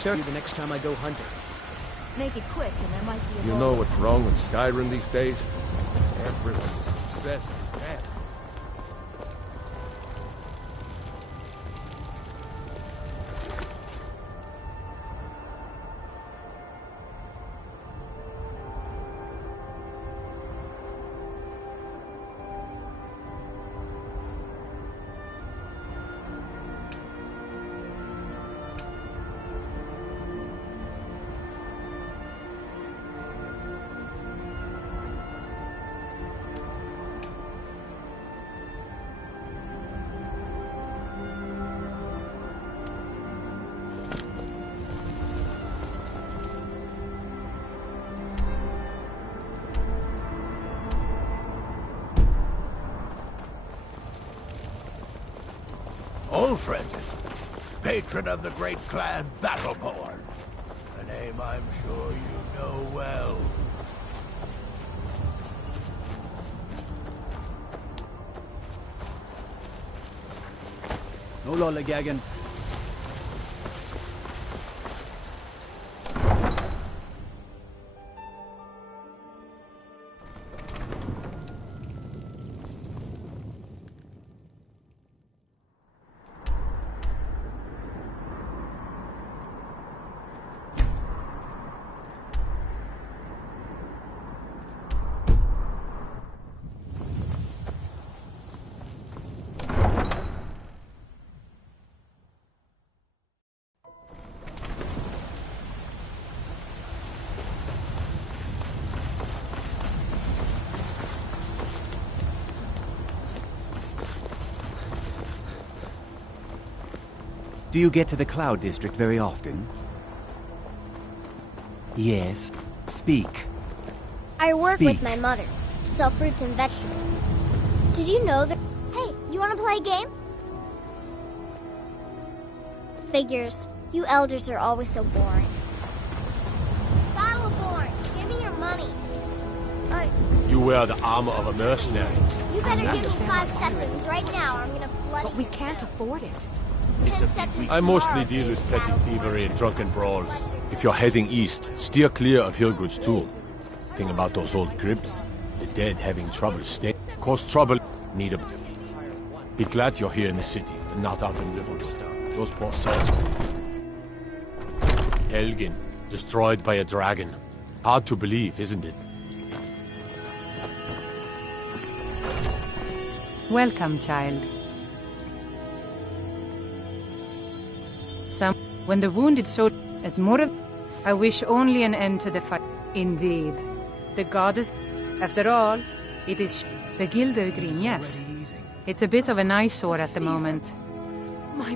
search the next time I go hunting. Make it quick, and there might be a You know what's wrong with Skyrim these days? Everyone's obsessed with that. Old friend, patron of the great clan Battleborn. A name I'm sure you know well. No lollygagging. Do you get to the Cloud District very often? Yes. Speak. I work Speak. with my mother. Sell fruits and vegetables. Did you know that... Hey, you want to play a game? Figures. You elders are always so boring. Battleborn, give me your money. You wear the armor of a mercenary. You better give me 5 seconds right now or I'm gonna bloody But we can't afford it. 10 seconds I mostly tomorrow, deal with please, petty Battleborn. thievery and drunken brawls. If you're heading east, steer clear of Hilgrid's tomb. Thing about those old crypts, the dead having trouble staying. Cause trouble, need a... Be glad you're here in the city, and not out in Rivers. Those poor souls. Helgen, destroyed by a dragon. Hard to believe, isn't it? Welcome, child. When the wounded soldier as more of... I wish only an end to the fight. Indeed. The goddess... After all, it is the Gildergreen, yes. It's a bit of an eyesore at the moment.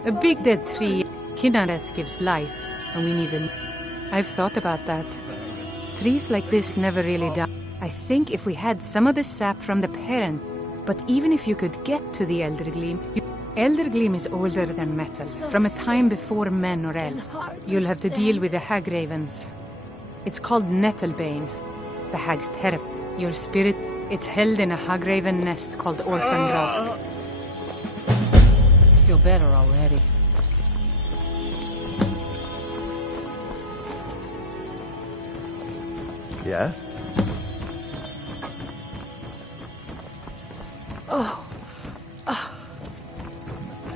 A big dead tree. Kinnareth gives life, and we need them. I've thought about that. Trees like this never really die. I think if we had some of the sap from the parent, but even if you could get to the Eldergleam... Eldergleam is older than metal, from a time before men or elves. You'll have to deal with the hag ravens. It's called Nettlebane. The hag's terrible. Your spirit, it's held in a hag raven nest called Orphan Rock. Feel better already. Yeah?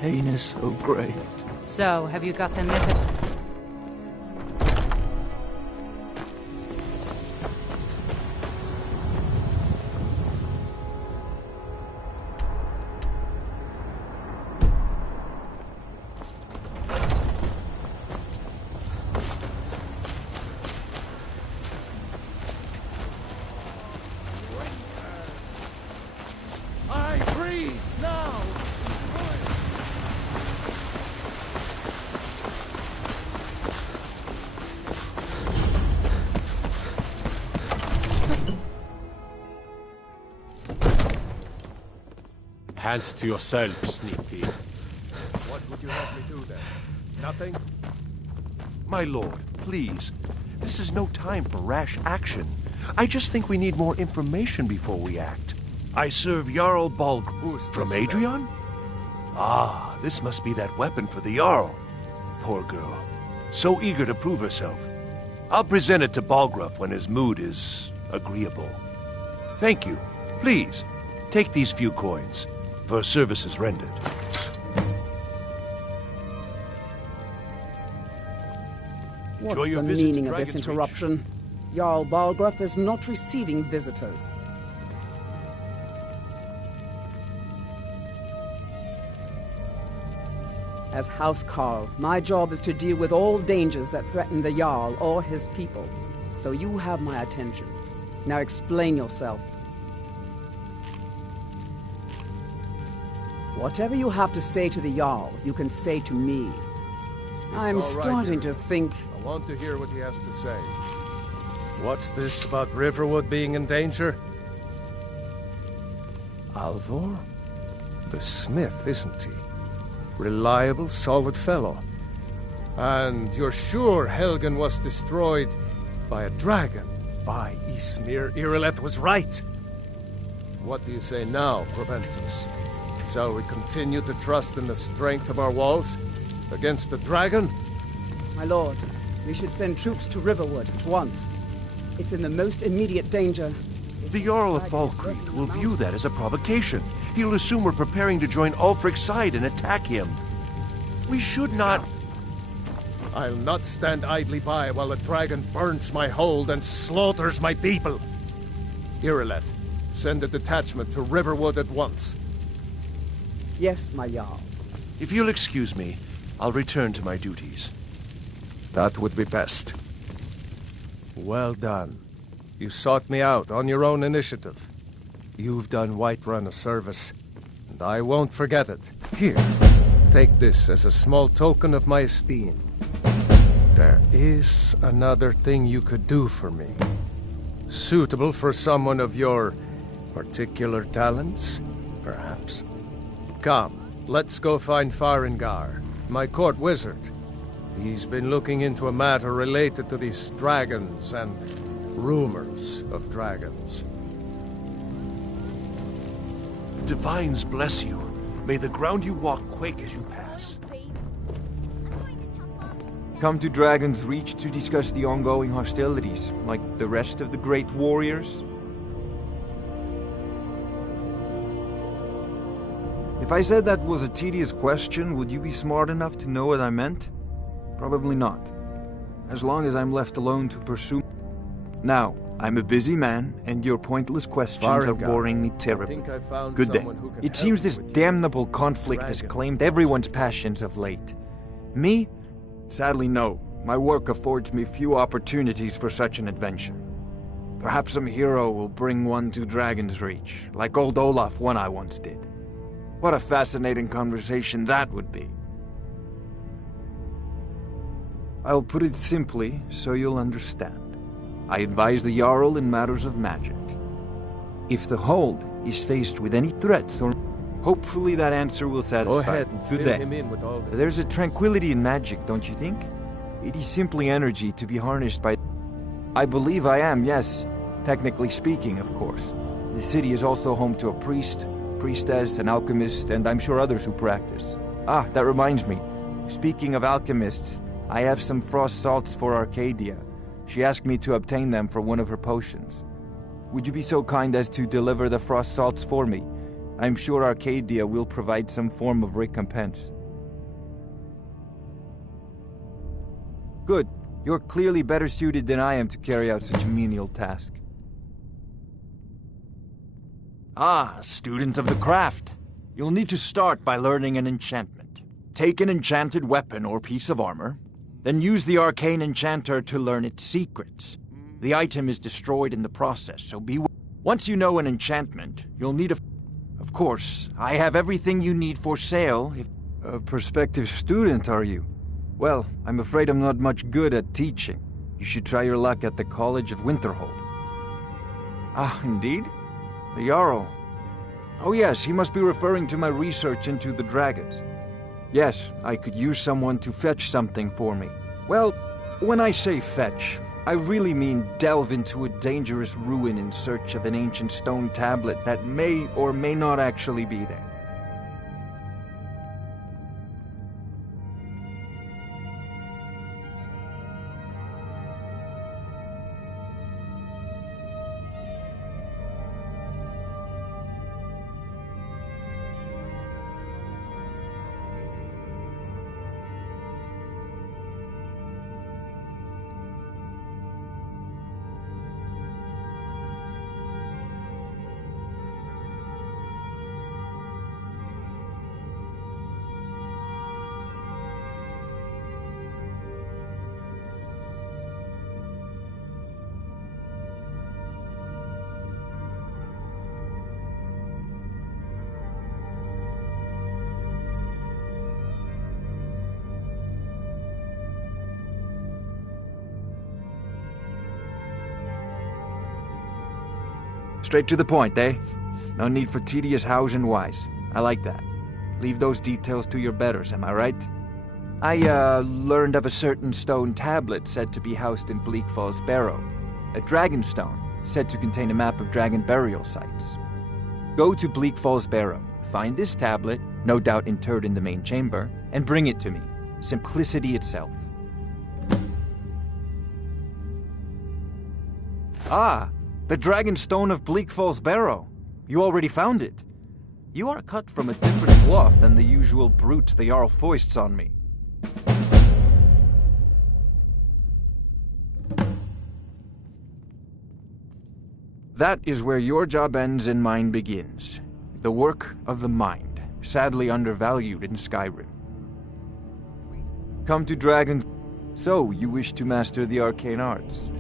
Pain is so great. So, have you got a nettle? I breathe now! Hands to yourself, sneak thief. What would you have me do then? Nothing? My lord, please. This is no time for rash action. I just think we need more information before we act. I serve Jarl Balg from this Adrian? Ah, this must be that weapon for the Jarl. Poor girl. so eager to prove herself. I'll present it to Balgruuf when his mood is agreeable. Thank you. Please, take these few coins for services rendered. What's Enjoy your the visit to meaning of this Dragon's Reach. interruption? Jarl Balgruuf is not receiving visitors. As House Carl, my job is to deal with all dangers that threaten the Jarl or his people. So you have my attention. Now explain yourself. Whatever you have to say to the Jarl, you can say to me. I'm all right, starting dear. to think... I want to hear what he has to say. What's this about Riverwood being in danger? Alvor? The smith, isn't he? Reliable, solid fellow. And you're sure Helgen was destroyed by a dragon? By Ysmir, Irileth was right. What do you say now, Proventus? Shall we continue to trust in the strength of our walls against the dragon? My lord, we should send troops to Riverwood at once. It's in the most immediate danger. The Jarl of Falkreath will view that as a provocation. He'll assume we're preparing to join Ulfric's side and attack him. We should not... I'll not stand idly by while the dragon burns my hold and slaughters my people. Irileth, send a detachment to Riverwood at once. Yes, my Jarl. If you'll excuse me, I'll return to my duties. That would be best. Well done. You sought me out on your own initiative. You've done Whiterun a service, and I won't forget it. Here, take this as a small token of my esteem. There is another thing you could do for me. Suitable for someone of your particular talents, perhaps. Come, let's go find Farengar, my court wizard. He's been looking into a matter related to these dragons and rumors of dragons. Divines bless you. May the ground you walk quake as you pass. Come to Dragon's Reach to discuss the ongoing hostilities, like the rest of the great warriors? If I said that was a tedious question, would you be smart enough to know what I meant? Probably not. As long as I'm left alone to pursue... Now, I'm a busy man, and your pointless questions are boring me terribly. Good then. It seems this damnable conflict has claimed everyone's passions of late. Me? Sadly, no. My work affords me few opportunities for such an adventure. Perhaps some hero will bring one to Dragon's Reach, like old Olaf one I once did. What a fascinating conversation that would be. I'll put it simply so you'll understand. I advise the Jarl in matters of magic. If the Hold is faced with any threats or... Hopefully that answer will satisfy. Go ahead and Good fill day. him in with all this. There's a tranquility in magic, don't you think? It is simply energy to be harnessed by... I believe I am, yes. Technically speaking, of course. The city is also home to a priest, priestess, an alchemist, and I'm sure others who practice. Ah, that reminds me. Speaking of alchemists, I have some frost salts for Arcadia. She asked me to obtain them for one of her potions. Would you be so kind as to deliver the frost salts for me? I'm sure Arcadia will provide some form of recompense. Good. You're clearly better suited than I am to carry out such a menial task. Ah, student of the craft. You'll need to start by learning an enchantment. Take an enchanted weapon or piece of armor, then use the arcane enchanter to learn its secrets. The item is destroyed in the process, so be... Once you know an enchantment, you'll need a... Of course, I have everything you need for sale if... A prospective student, are you? Well, I'm afraid I'm not much good at teaching. You should try your luck at the College of Winterhold. Ah, indeed? The Jarl. Oh yes, he must be referring to my research into the dragons. Yes, I could use someone to fetch something for me. Well, when I say fetch, I really mean delve into a dangerous ruin in search of an ancient stone tablet that may or may not actually be there. Straight to the point, eh? No need for tedious hows and whys. I like that. Leave those details to your betters, am I right? I, learned of a certain stone tablet said to be housed in Bleak Falls Barrow. A dragon stone, said to contain a map of dragon burial sites. Go to Bleak Falls Barrow, find this tablet, no doubt interred in the main chamber, and bring it to me. Simplicity itself. Ah, the Dragon Stone of Bleak Falls Barrow. You already found it. You are cut from a different cloth than the usual brutes the Jarl foists on me. That is where your job ends and mine begins. The work of the mind, sadly undervalued in Skyrim. Come to Dragon... So, you wish to master the arcane arts?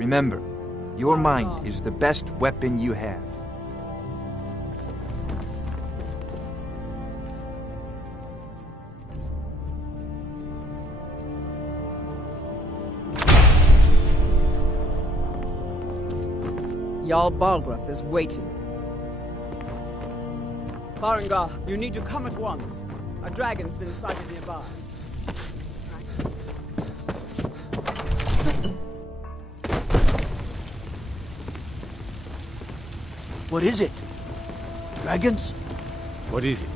Remember, your mind is the best weapon you have. Jarl Balgruuf is waiting. Farengar, you need to come at once. A dragon's been sighted nearby. What is it? Dragons? What is it?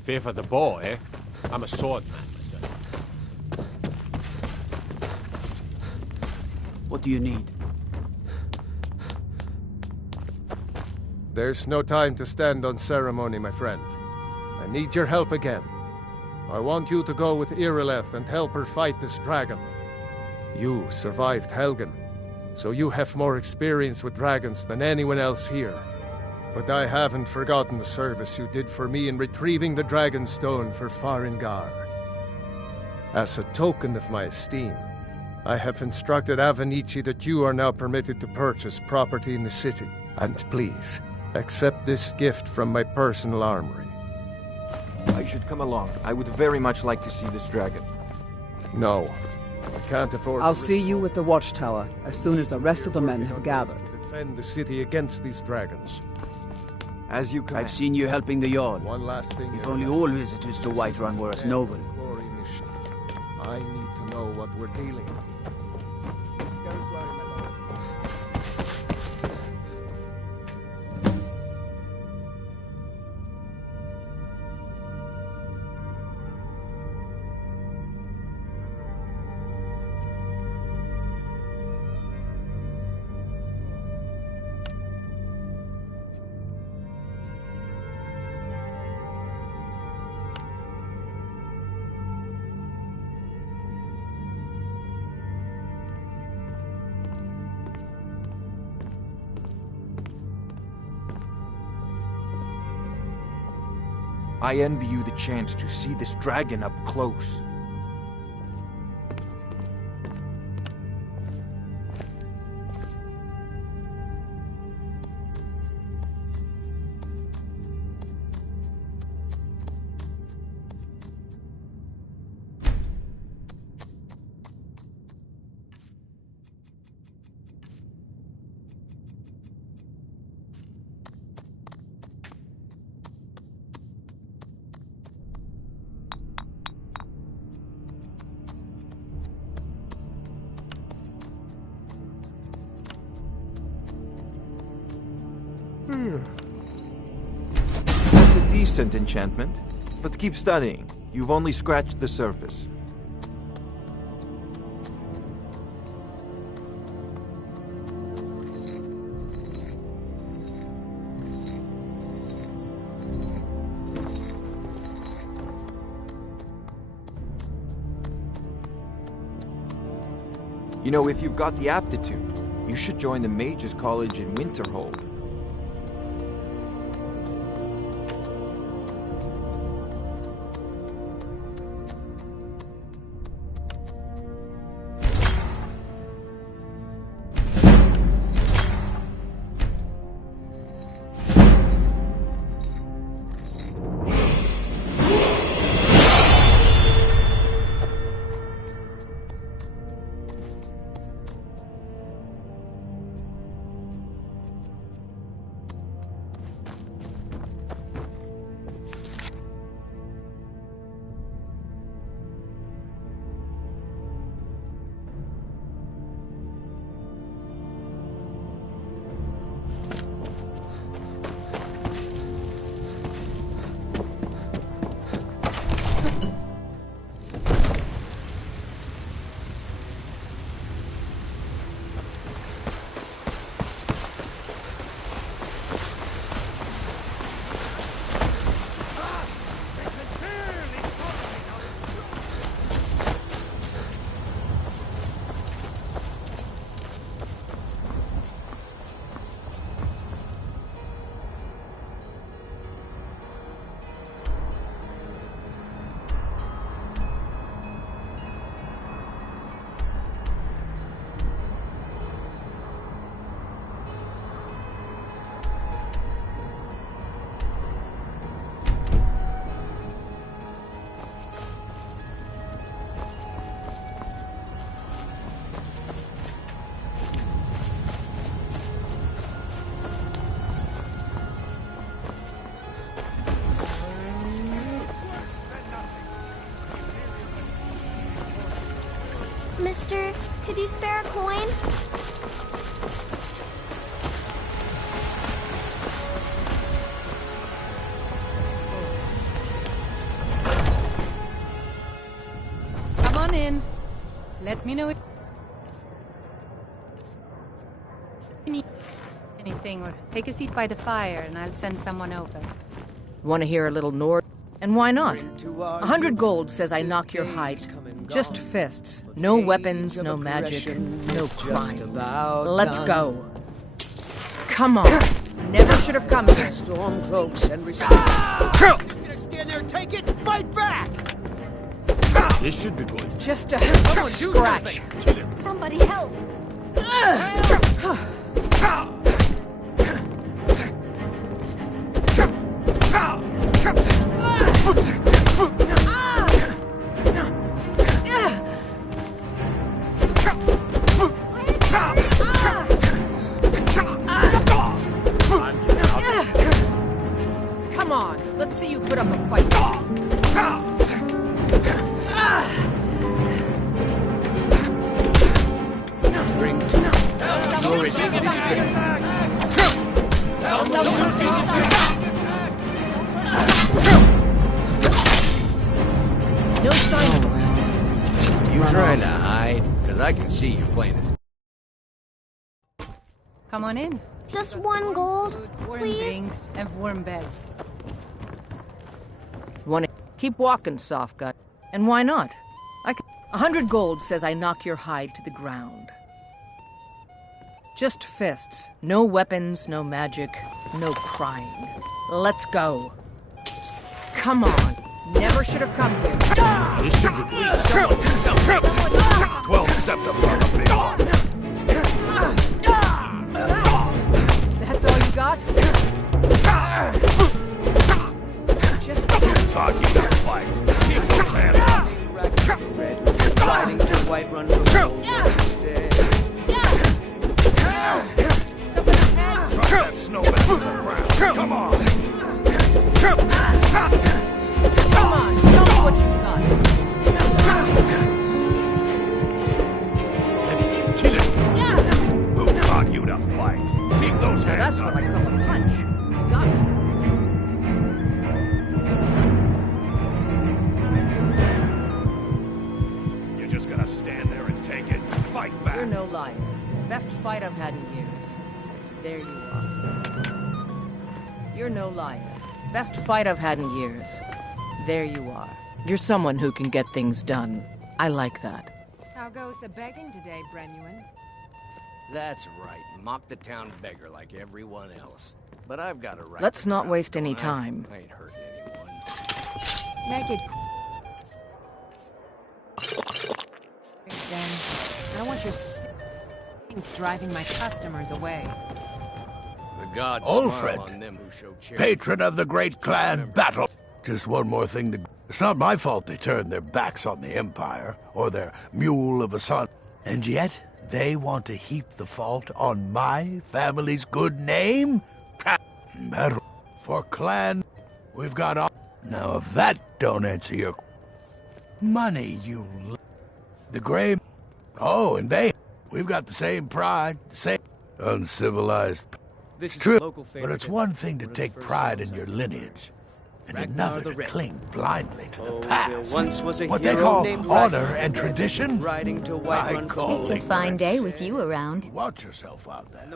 Fear for the bow, eh? I'm a swordman myself. What do you need? There's no time to stand on ceremony, my friend. I need your help again. I want you to go with Irileth and help her fight this dragon. You survived Helgen, so you have more experience with dragons than anyone else here. But I haven't forgotten the service you did for me in retrieving the Dragon Stone for Farengar. As a token of my esteem, I have instructed Avenici that you are now permitted to purchase property in the city. And please, accept this gift from my personal armory. I should come along. I would very much like to see this dragon. No, I can't afford... I'll see you at the watchtower as soon as the rest of the men have gathered. ...to defend the city against these dragons. As you command. I've seen you helping the Jarl. One last thing... If only all visitors to Whiterun were as noble. Mission. I need to know what we're dealing with. Don't worry, my lord. I envy you the chance to see this dragon up close. That's a decent enchantment, but keep studying. You've only scratched the surface. You know, if you've got the aptitude, you should join the Mages College in Winterhold. Mister, could you spare a coin? Come on in. Let me know if you need anything, or take a seat by the fire and I'll send someone over. Want to hear a little Nord? And why not? 100 gold says I knock your height. Just fists. No weapons, no magic, no crime. Let's go. Come on. Never should have come here. Stormcloaks and Just gonna stand there and take it? Fight back! This should be good. Just a Someone do scratch. something! Kill him. Somebody help! Come on. Let's see you put up a fight. drink to glory to this day. No sign. You trying to hide? Because I can see you playing it. Come on in. Just 1 gold, Warm please? drinks and warm beds. Want to keep walking, soft gut. And why not? 100 gold says I knock your hide to the ground. Just fists. No weapons, no magic, no crying. Let's go. Come on. Never should have come here. This should be good. 12 septums on the big one. That's all you got? Just Talking to fight. Keep those hands up. Riding to Whiterun for gold instead. Drop that snowman to the ground. Come on. come on. Tell me what you've got. Kill him. Who taught you to fight? Keep those hands That's up. what I call a punch. just gonna stand there and take it? Fight back! You're no liar. Best fight I've had in years. There you are. You're no liar. Best fight I've had in years. There you are. You're someone who can get things done. I like that. How goes the begging today, Brenuin? That's right. Mock the town beggar like everyone else. But I've got a right. Let's not waste any time. I ain't hurting anyone. Make it then. I don't want your driving my customers away. The gods Ulfred, smile on them who show charity. patron of the great clan battle. Just one more thing to... It's not my fault they turned their backs on the Empire, or their mule of a son. And yet, they want to heap the fault on my family's good name? Battle for clan, we've got all... Now, if that don't answer your... Money, you... The Grey... Oh, and they... We've got the same pride, the same... Uncivilized... This is True, a local but it's one thing to take pride in your lineage, and another to cling blindly to the past. once was a What they hero call named honor Ragnar, and tradition, riding to I Whiterun. call It's a fine day with you around. Watch yourself out there.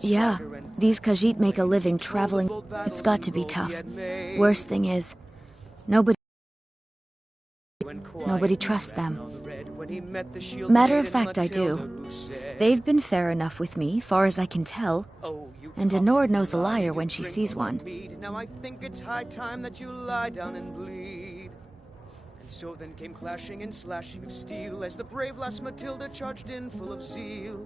Yeah, these Khajiit make a living traveling. It's got to be tough. Worst thing is, nobody trusts them. Matter of fact, I do. They've been fair enough with me, far as I can tell. And Denord knows a liar when she sees one. Now I think it's high time that you lie down and bleed. And so then came clashing and slashing of steel as the brave lass Matilda charged in full of zeal.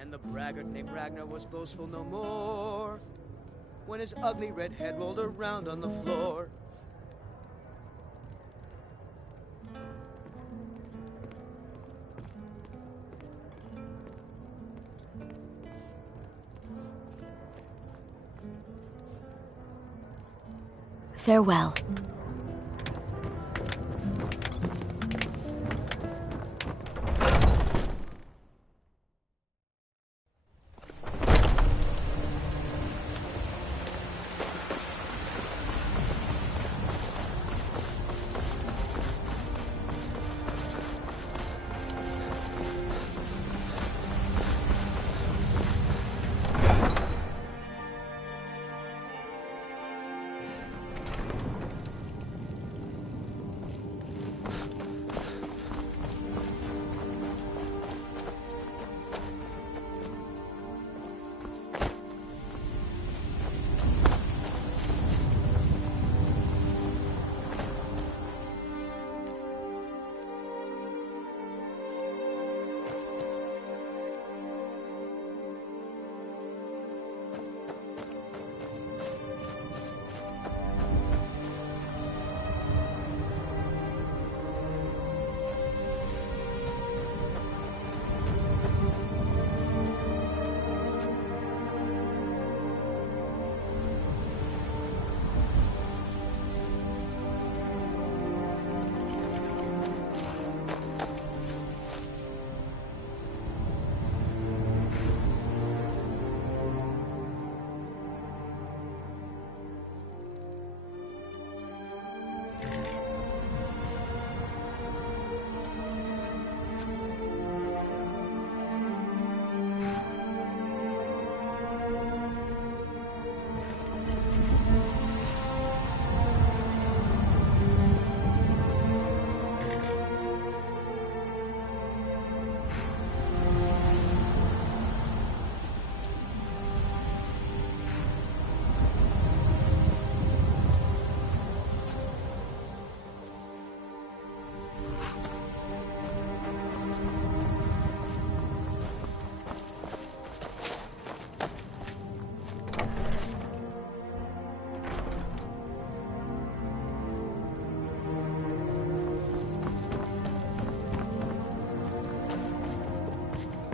And the braggart named Ragnar was boastful no more when his ugly red head rolled around on the floor. Farewell.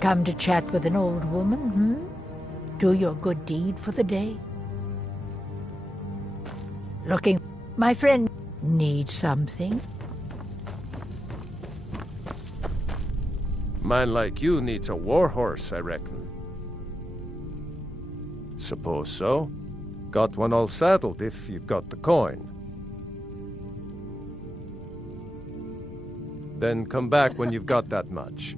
Come to chat with an old woman, Do your good deed for the day? Looking... My friend needs something. Man like you needs a war horse, I reckon. Suppose so. Got one all saddled if you've got the coin. Then come back when you've got that much.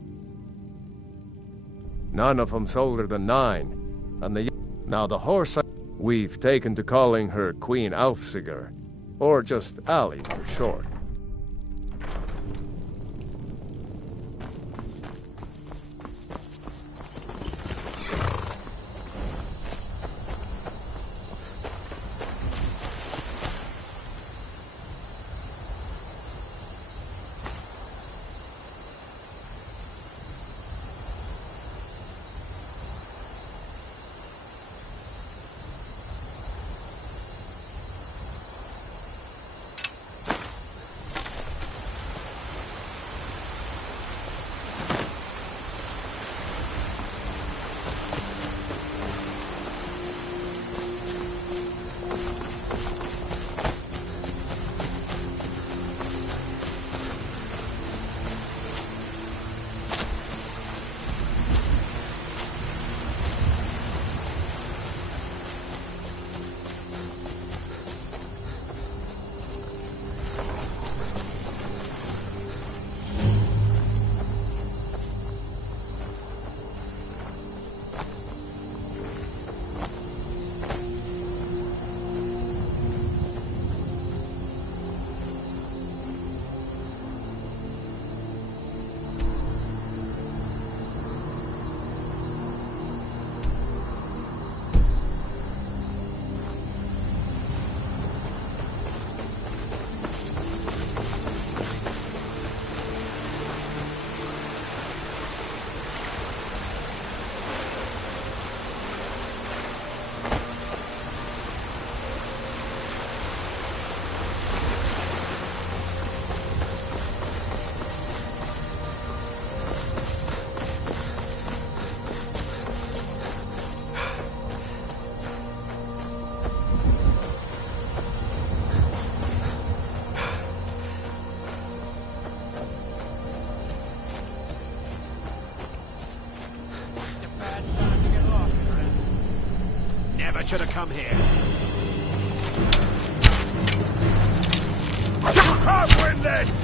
None of 'em's older than 9, and now the horse we've taken to calling her Queen Alfsiger, or just Ali for short. Never should have come here. You can't win this!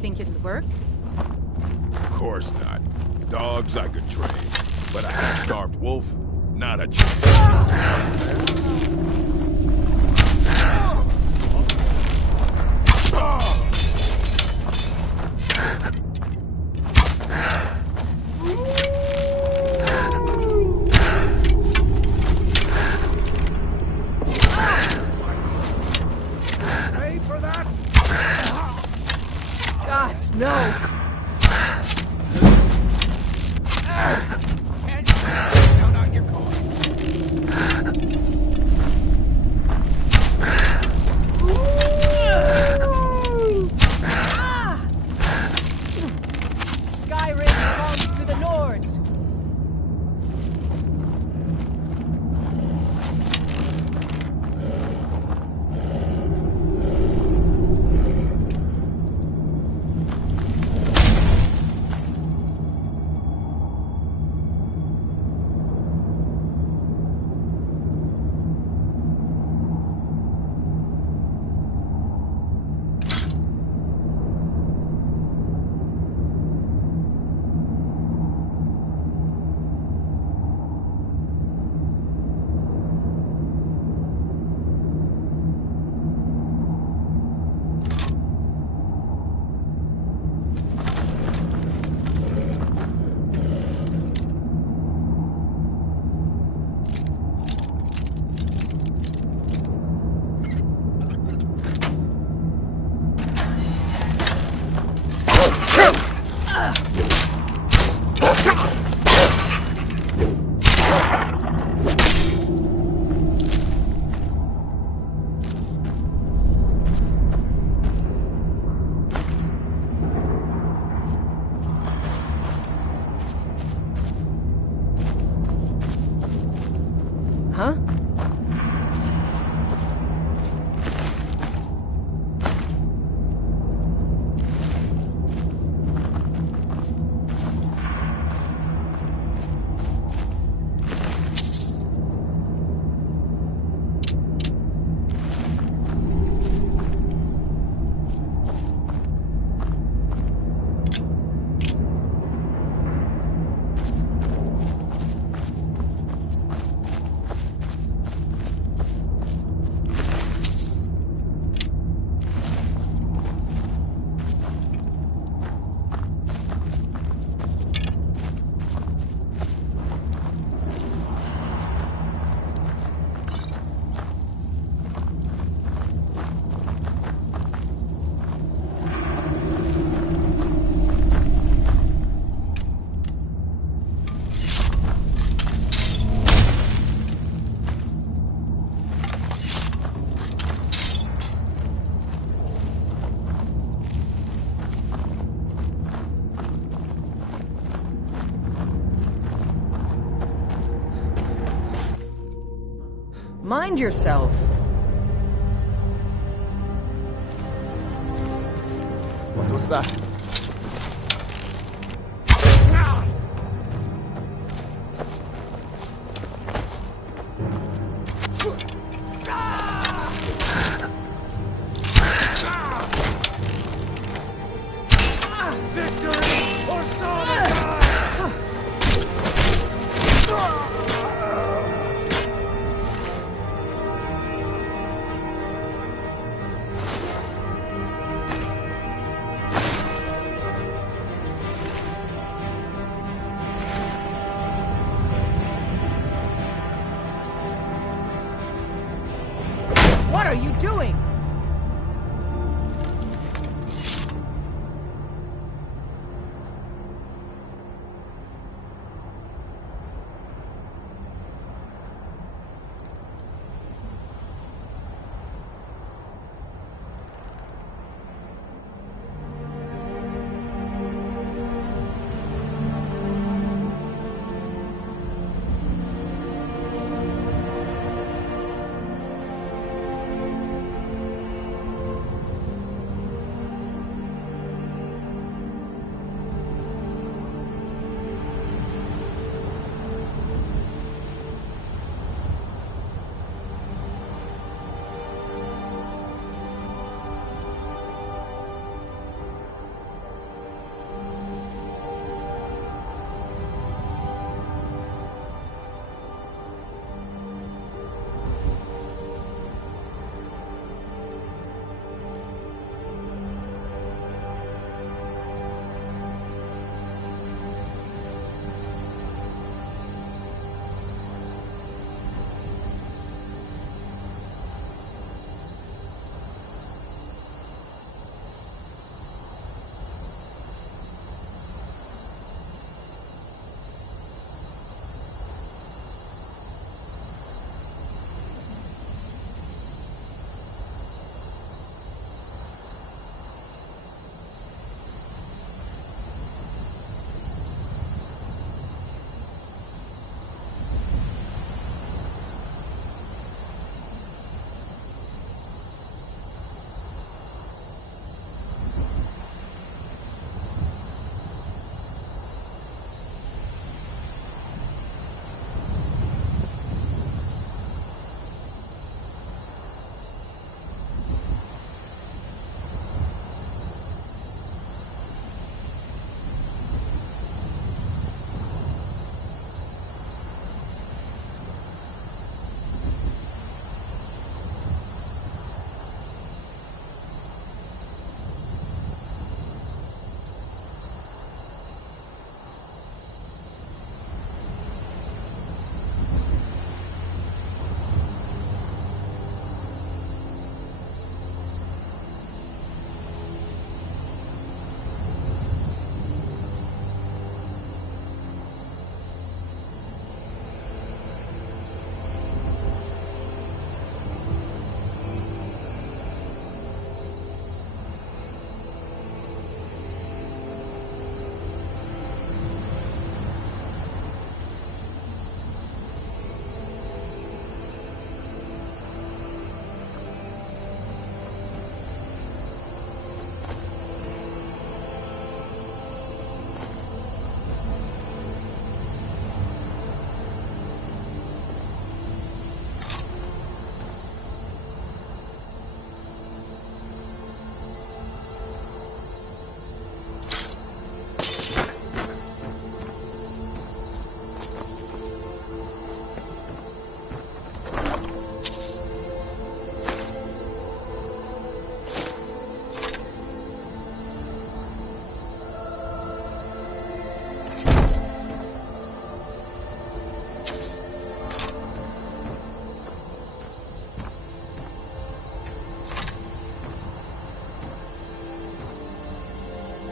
think it'll work? Of course not. Dogs I could train, but a half-starved wolf? Not a chance. Gods, no! Skyrim belongs to the Nords! Huh? Mind yourself. What was that? Victory or Sonic! What are you doing?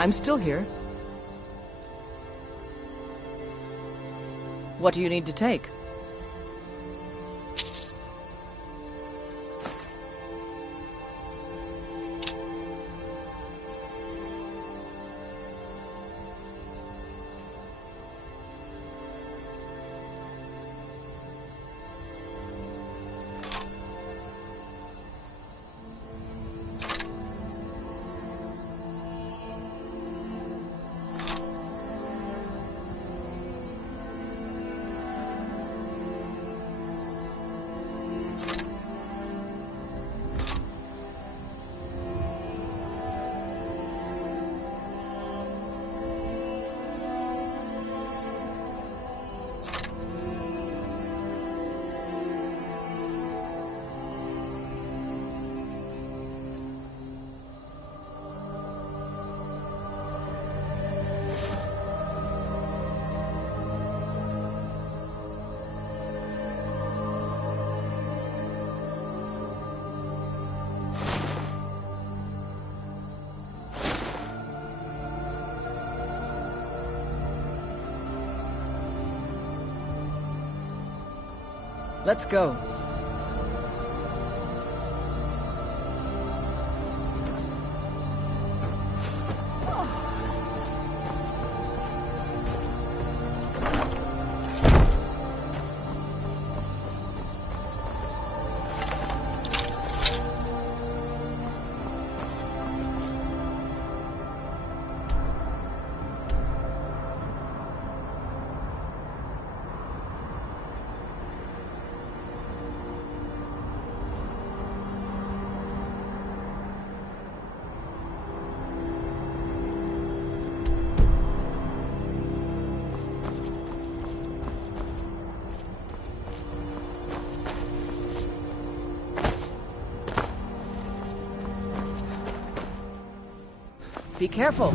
I'm still here. What do you need to take? Let's go. Be careful.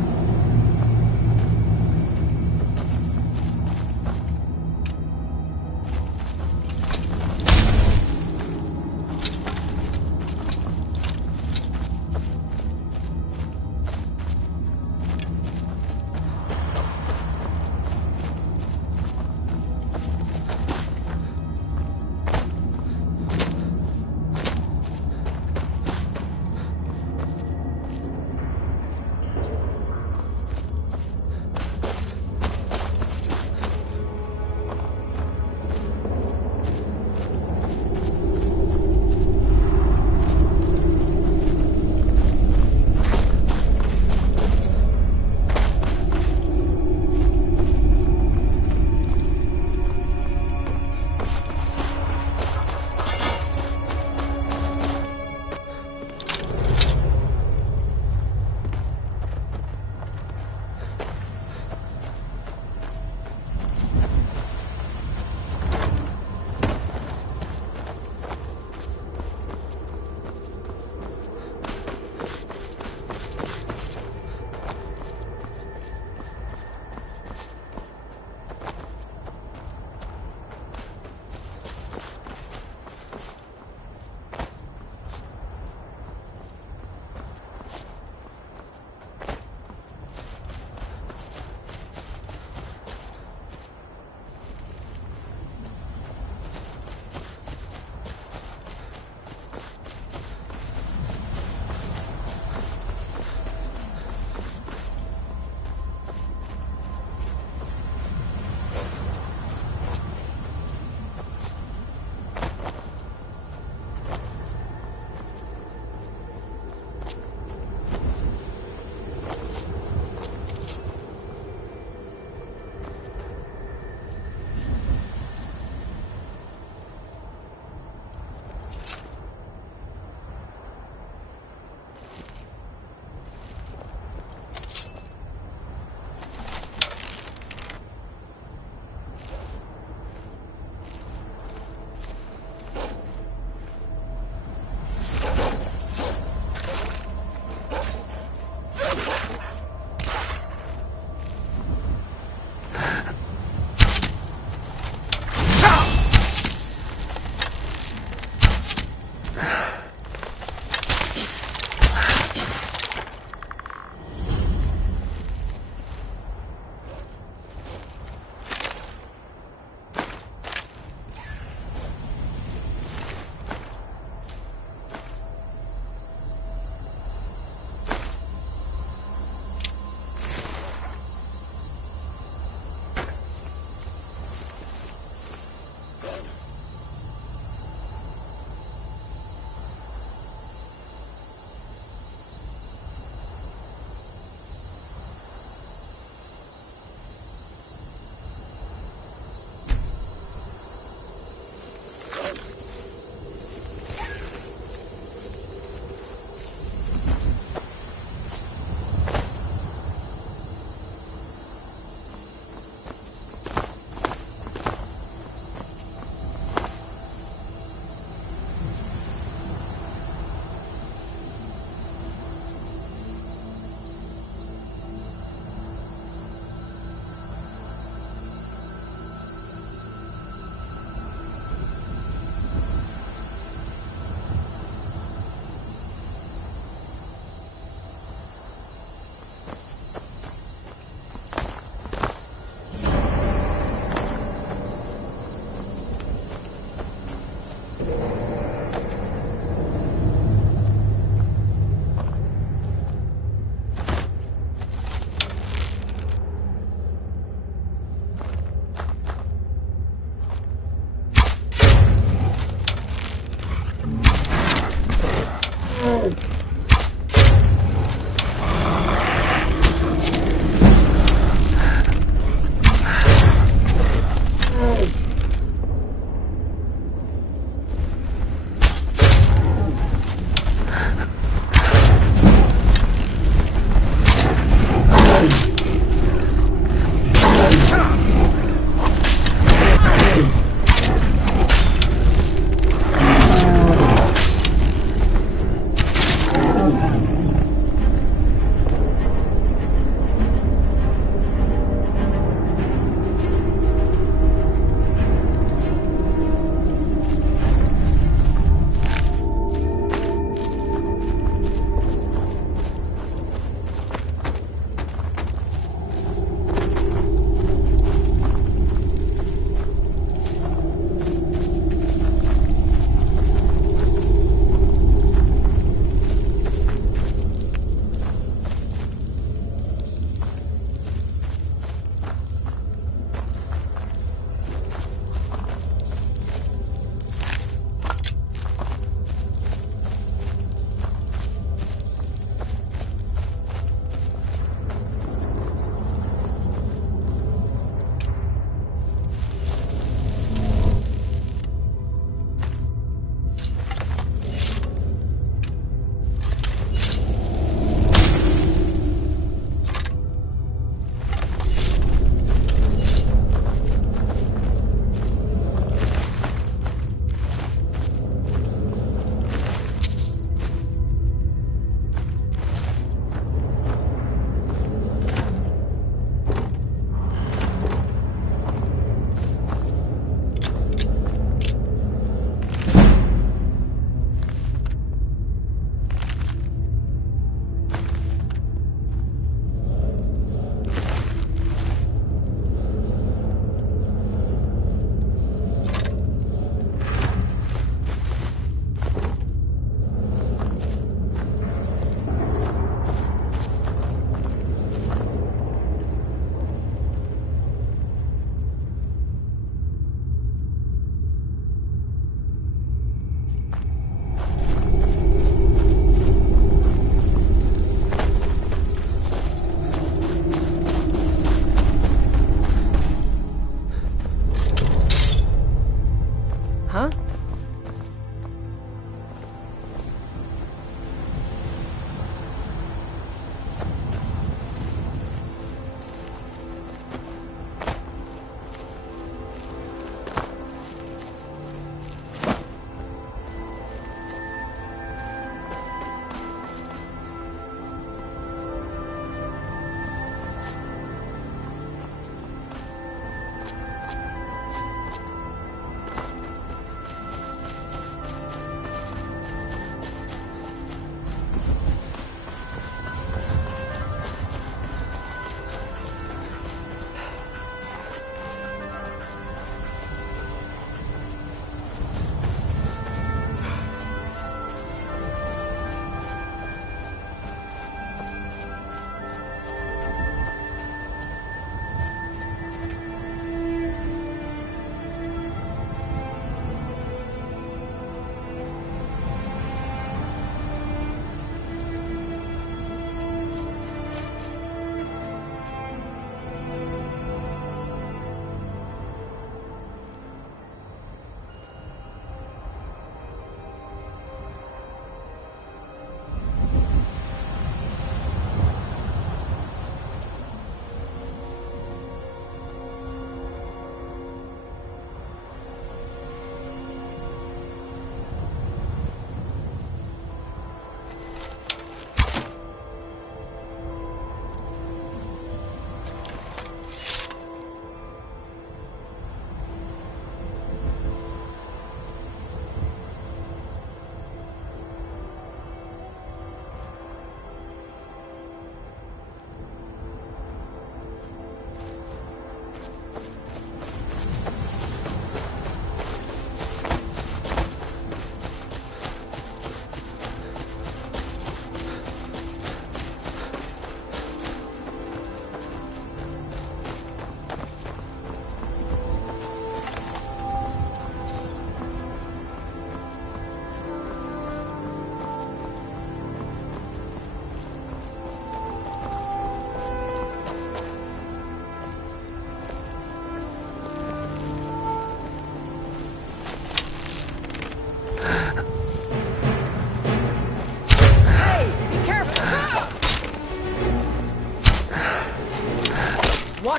Huh?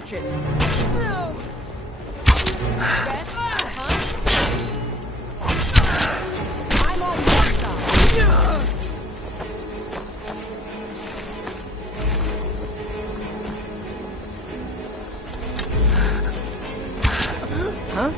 Watch it. No. Yes, huh? I'm on your side. Huh?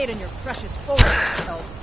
In your precious forest, elf.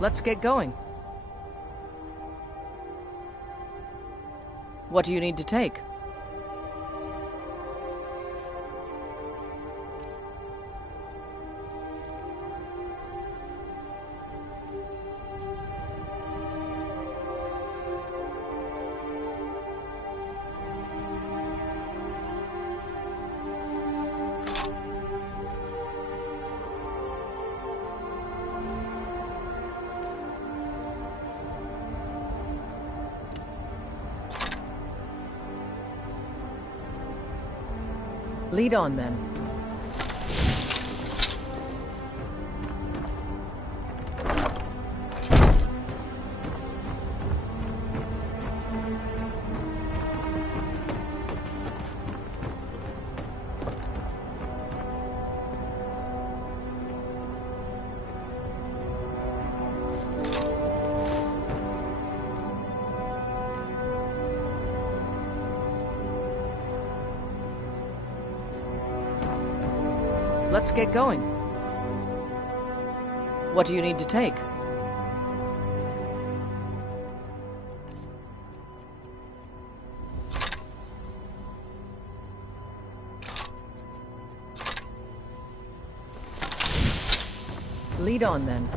Let's get going. What do you need to take? Lead on, then. Let's get going. What do you need to take? Lead on, then.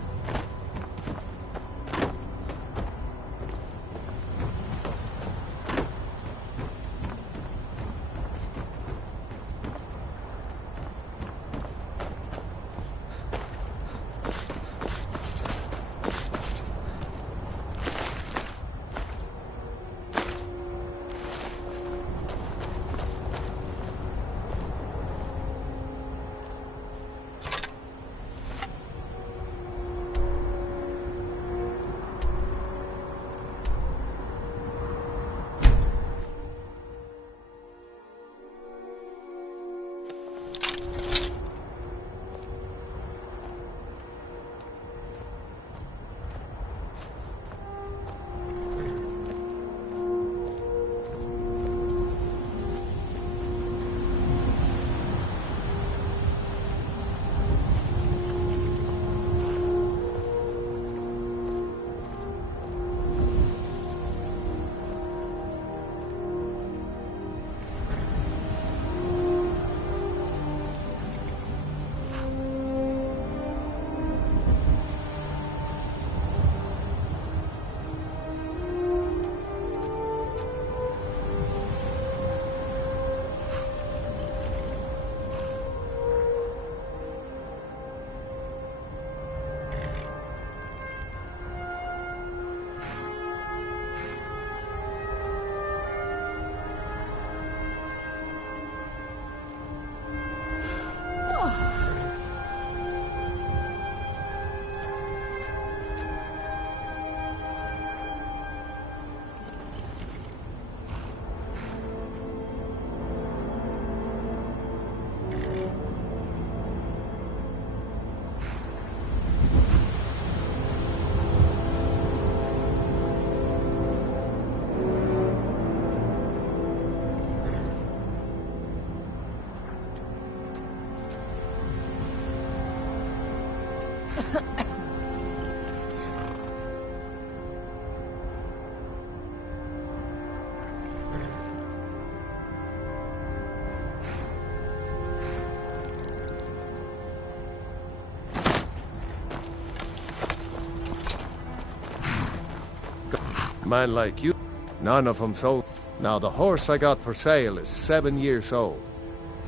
Man like you, none of them sold. Now the horse I got for sale is 7 years old,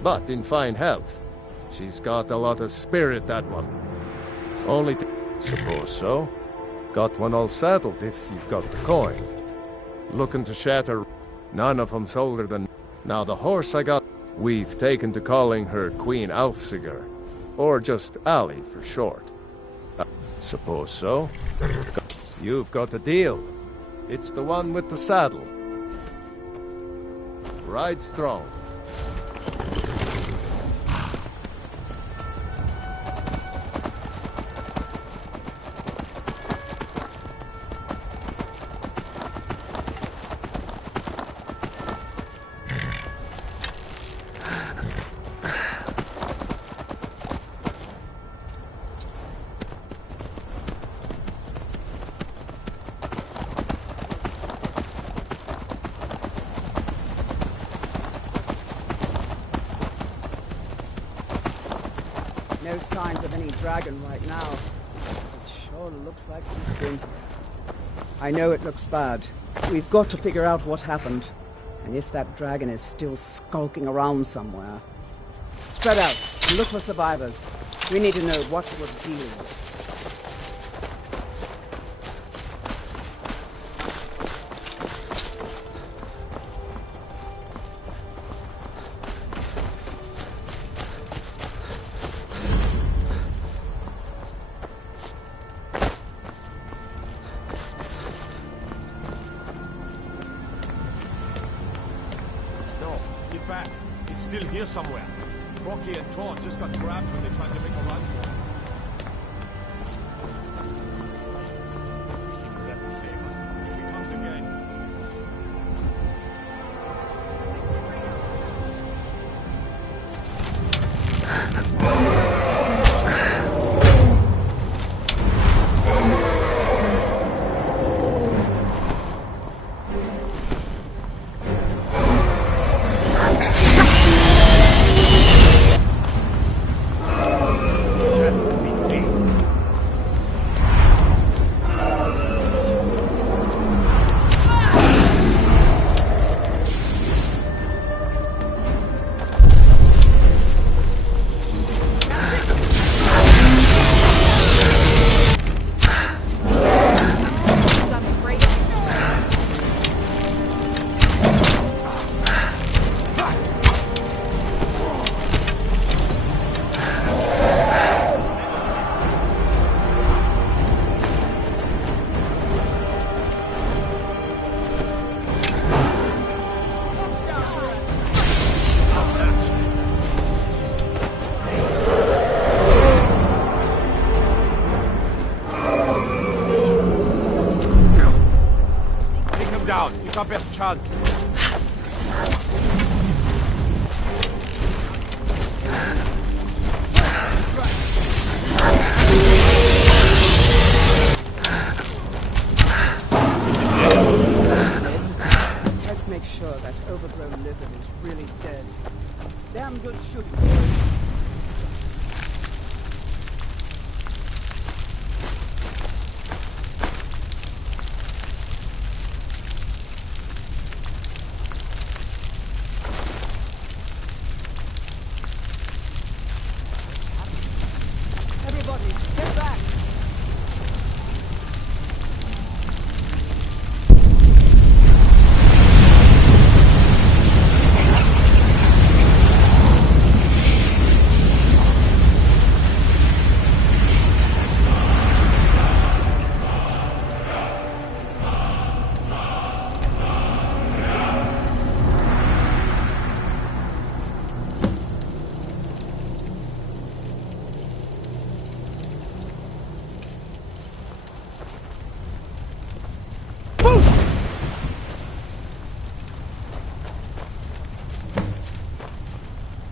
but in fine health. She's got a lot of spirit, that one. Only suppose so. Got one all saddled if you've got the coin. Looking to shatter, none of them's older than... Now the horse I got, we've taken to calling her Queen Aufsiger, or just Ali for short. Suppose so. You've got a deal. It's the one with the saddle. Ride strong. signs of any dragon right now. It sure looks like he's been here. I know it looks bad. We've got to figure out what happened. And if that dragon is still skulking around somewhere. Spread out and look for survivors. We need to know what we're dealing with. Back. It's still here somewhere. Rocky and Torn just got grabbed when they tried to make a run for it. Keep that save us. If he comes again. It's our best chance. Let's make sure that overgrown lizard is really dead. Damn good shooting.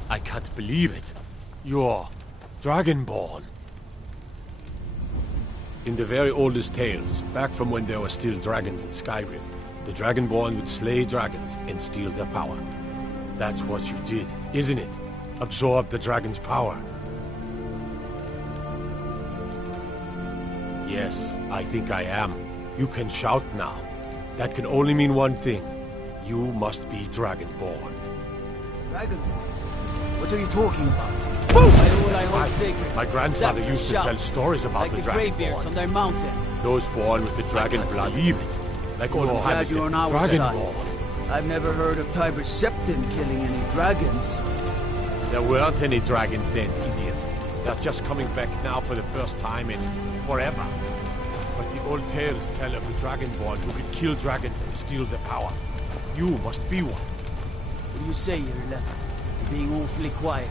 I can't believe it. You're Dragonborn. In the very oldest tales, back from when there were still dragons in Skyrim, the Dragonborn would slay dragons and steal their power. That's what you did, isn't it? Absorb the dragon's power. Yes, I think I am. You can shout now. That can only mean one thing. You must be Dragonborn. Dragonborn? What are you talking about? My grandfather used to tell stories about the Dragonborn. On their mountain. Those born with the dragon blood. Believe it. Like all glad you're on our side. Dragonborn. I've never heard of Tiber Septim killing any dragons. There weren't any dragons then, idiot. They're just coming back now for the first time in forever. But the old tales tell of the Dragonborn who could kill dragons and steal their power. You must be one. What do you say, Irle? You're being awfully quiet.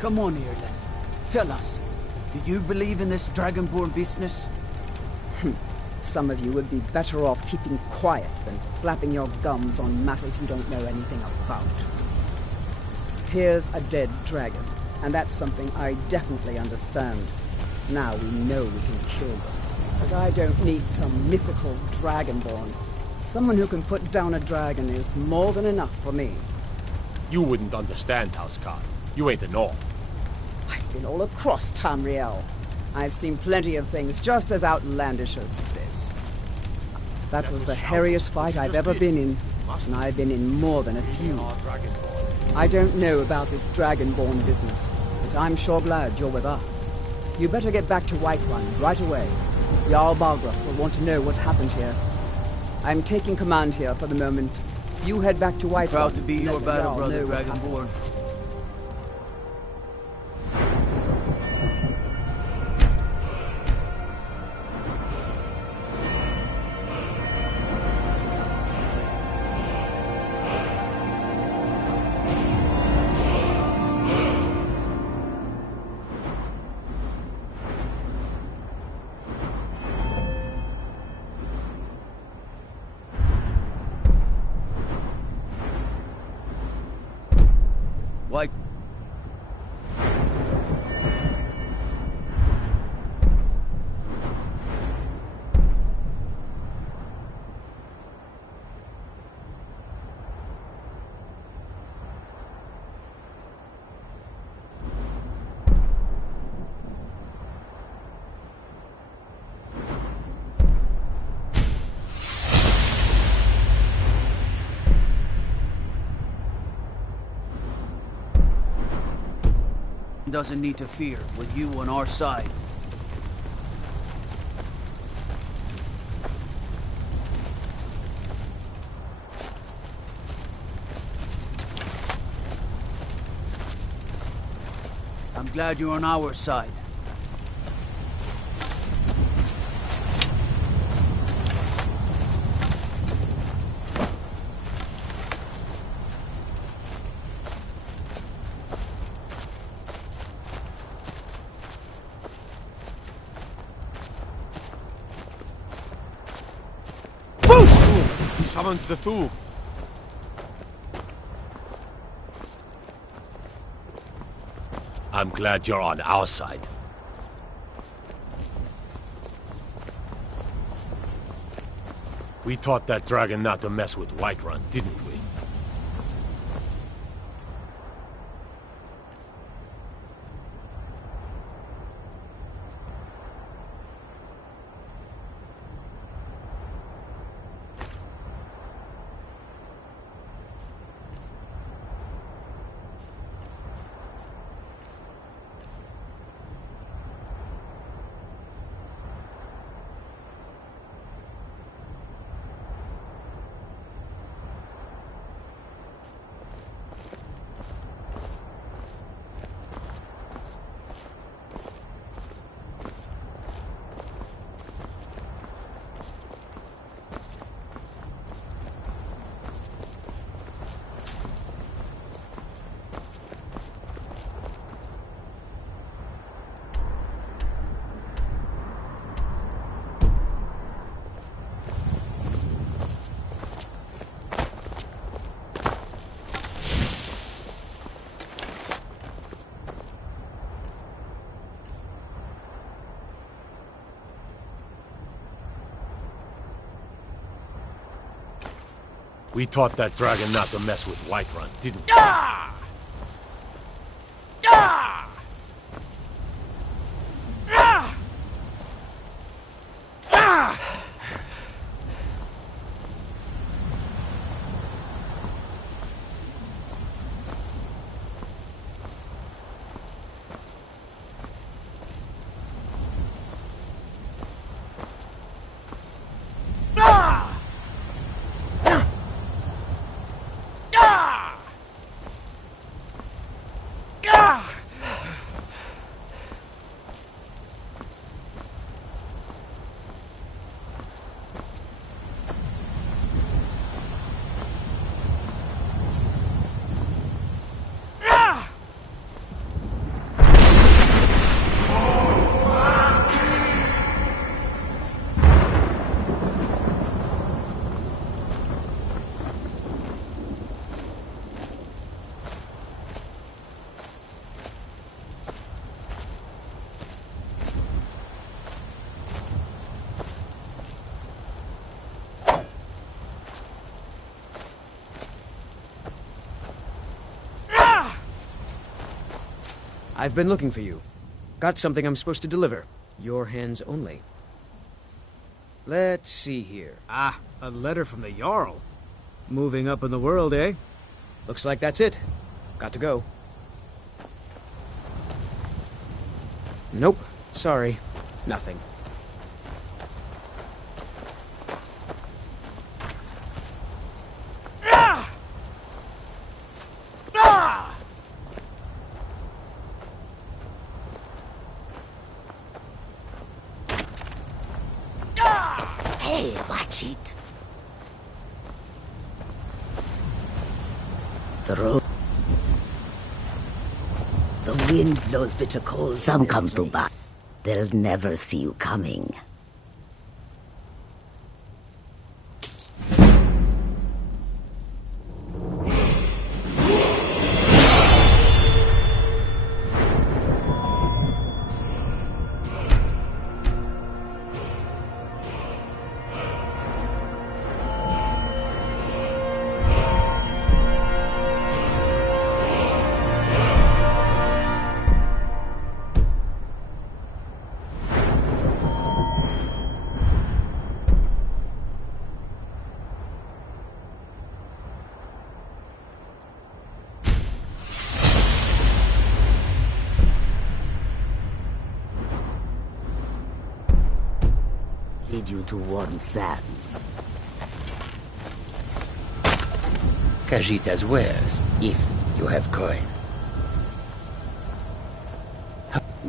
Come on, Irle. Tell us. Do you believe in this Dragonborn business? Some of you would be better off keeping quiet than flapping your gums on matters you don't know anything about. Here's a dead dragon, and that's something I definitely understand. Now we know we can kill them. But I don't need some mythical Dragonborn. Someone who can put down a dragon is more than enough for me. You wouldn't understand, Housecarl. You ain't a North. I've been all across Tamriel. I've seen plenty of things just as outlandish as this. That was the hairiest fight I've ever been in, and I've been in more than a few. I don't know about this Dragonborn business, but I'm sure glad you're with us. You better get back to Whiterun right away. Jarl Balgruuf will want to know what happened here. I'm taking command here for the moment. You head back to Whiterun. Proud to be your battle brother, Dragonborn. White. Doesn't need to fear with you on our side. I'm glad you're on our side. He summons the Thu. I'm glad you're on our side. We taught that dragon not to mess with Whiterun, didn't we? We taught that dragon not to mess with Whiterun, didn't we? Ah! Ah! Ah! Ah! I've been looking for you. Got something I'm supposed to deliver. Your hands only. Let's see here. Ah, a letter from the Jarl. Moving up in the world, eh? Looks like that's it. Got to go. Nope. Sorry. Nothing. Hey, watch it. The wind blows bitter cold. Some come to buy. They'll never see you coming. Lead you to warm sands. Kajita's wares, if you have coin.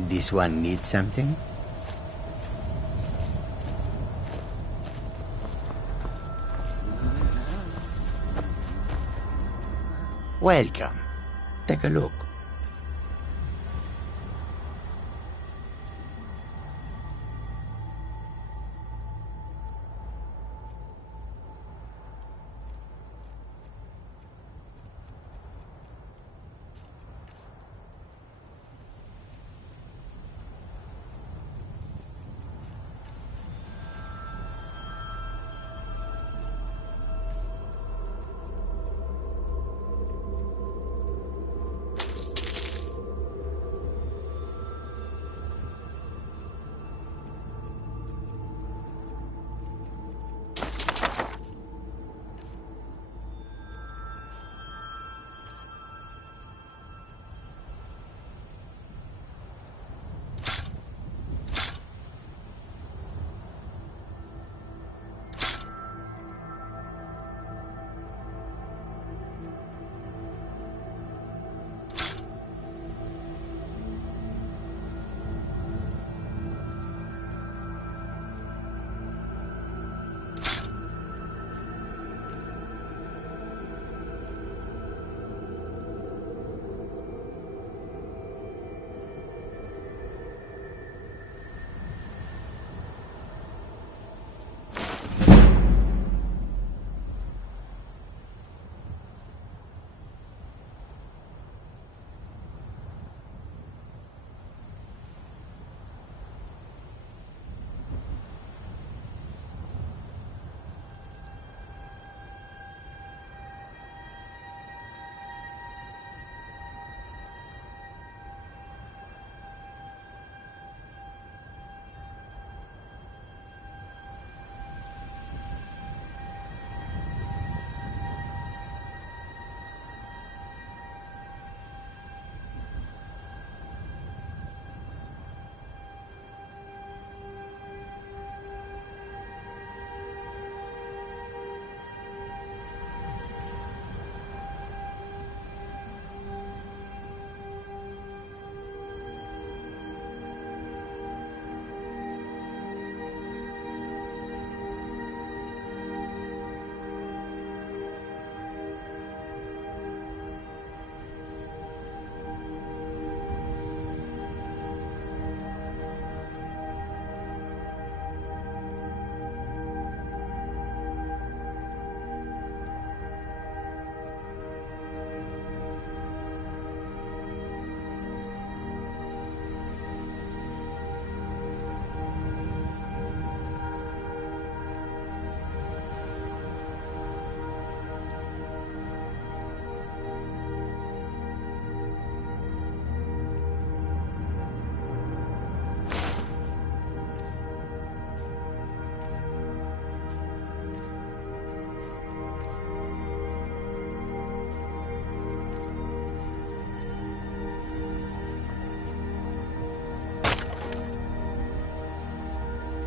This one needs something? Welcome. Take a look.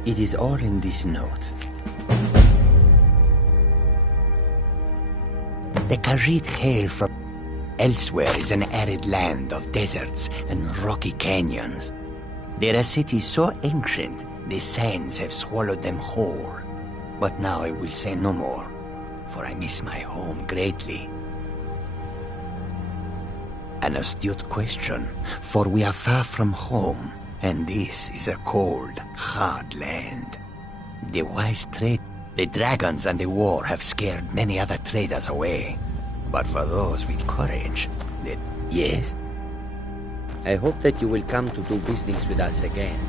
It is all in this note. The Khajiit hail from elsewhere is an arid land of deserts and rocky canyons. There are cities so ancient, the sands have swallowed them whole. But now I will say no more, for I miss my home greatly. An astute question, for we are far from home, and this is a cold, hard land. The wise trade, the dragons and the war have scared many other traders away. But for those with courage, yes? I hope that you will come to do business with us again.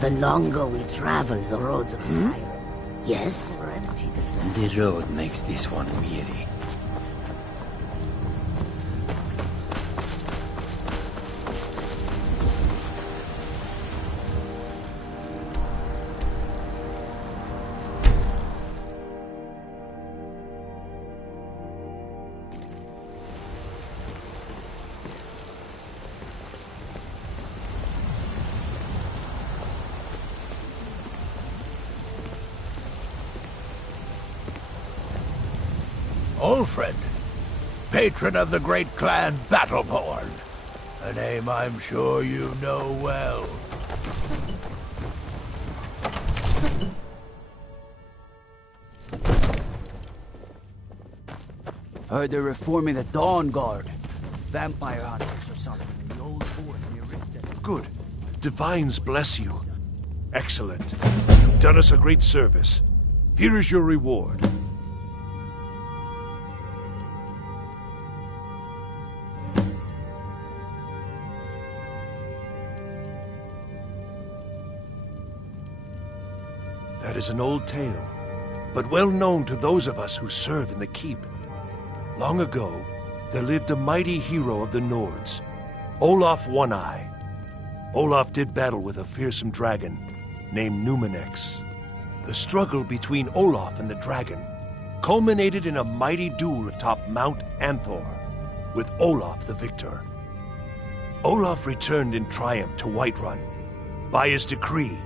The longer we travel the roads of Skyrim, yes? The road makes this one weary. Ulfred, patron of the great clan Battleborn. A name I'm sure you know well. Heard they're reforming the Dawn Guard. Vampire hunters or something in the old fort near Rift. Good. Divines bless you. Excellent. You've done us a great service. Here is your reward. That is an old tale, but well known to those of us who serve in the keep. Long ago, there lived a mighty hero of the Nords, Olaf One-Eye. Olaf did battle with a fearsome dragon named Numenex. The struggle between Olaf and the dragon culminated in a mighty duel atop Mount Anthor, with Olaf the victor. Olaf returned in triumph to Whiterun. By his decree,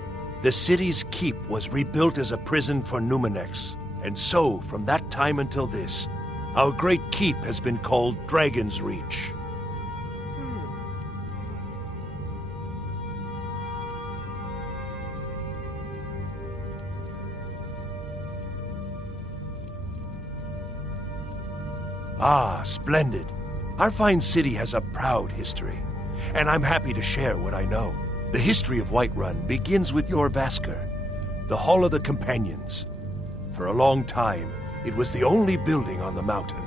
the city's keep was rebuilt as a prison for Numenex, and so, from that time until this, our great keep has been called Dragon's Reach. Ah, splendid. Our fine city has a proud history, and I'm happy to share what I know. The history of Whiterun begins with Jorrvaskr, the Hall of the Companions. For a long time, it was the only building on the mountain.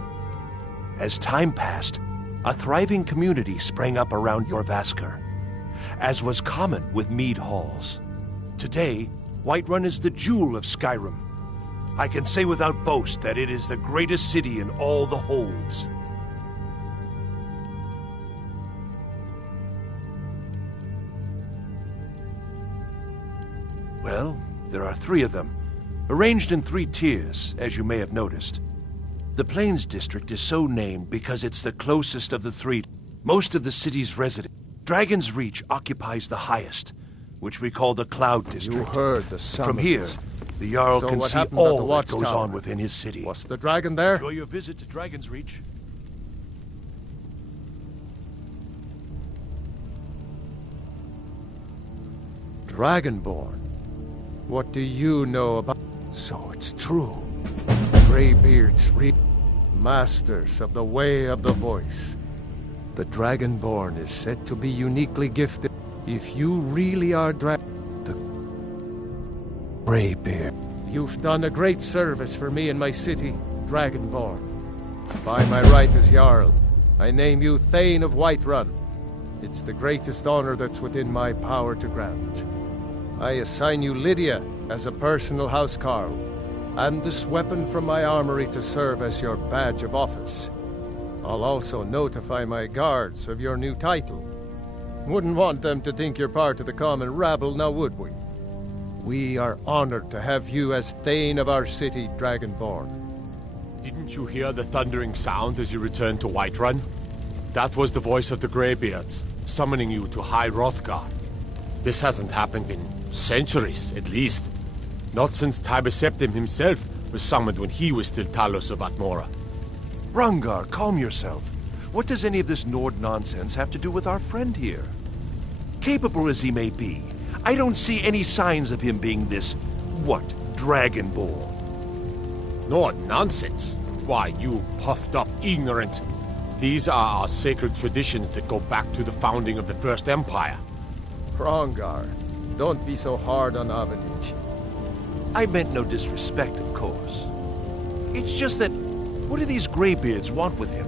As time passed, a thriving community sprang up around Jorrvaskr, as was common with mead halls. Today, Whiterun is the jewel of Skyrim. I can say without boast that it is the greatest city in all the holds. Well, there are 3 of them, arranged in 3 tiers, as you may have noticed. The Plains District is so named because it's the closest of the 3. Most of the city's residents. Dragon's Reach occupies the highest, which we call the Cloud District. You heard the summons. From here, the Jarl can see all that goes on within his city. Was the dragon there? Enjoy your visit to Dragon's Reach. Dragonborn. What do you know about... So it's true. Greybeards, masters of the way of the voice. The Dragonborn is said to be uniquely gifted. If you really are the Greybeard. You've done a great service for me and my city, Dragonborn. By my right as Jarl, I name you Thane of Whiterun. It's the greatest honor that's within my power to grant. I assign you Lydia as a personal housecarl, and this weapon from my armory to serve as your badge of office. I'll also notify my guards of your new title. Wouldn't want them to think you're part of the common rabble, now would we? We are honored to have you as Thane of our city, Dragonborn. Didn't you hear the thundering sound as you returned to Whiterun? That was the voice of the Greybeards, summoning you to High Hrothgar. This hasn't happened in centuries, at least. Not since Tiber Septim himself was summoned when he was still Talos of Atmora. Rungar, calm yourself. What does any of this Nord nonsense have to do with our friend here? Capable as he may be, I don't see any signs of him being this, Dragonborn? Nord nonsense? Why, you puffed up ignorant. These are our sacred traditions that go back to the founding of the First Empire. Hrongar, don't be so hard on Avenici. I meant no disrespect, of course. It's just that, what do these Greybeards want with him?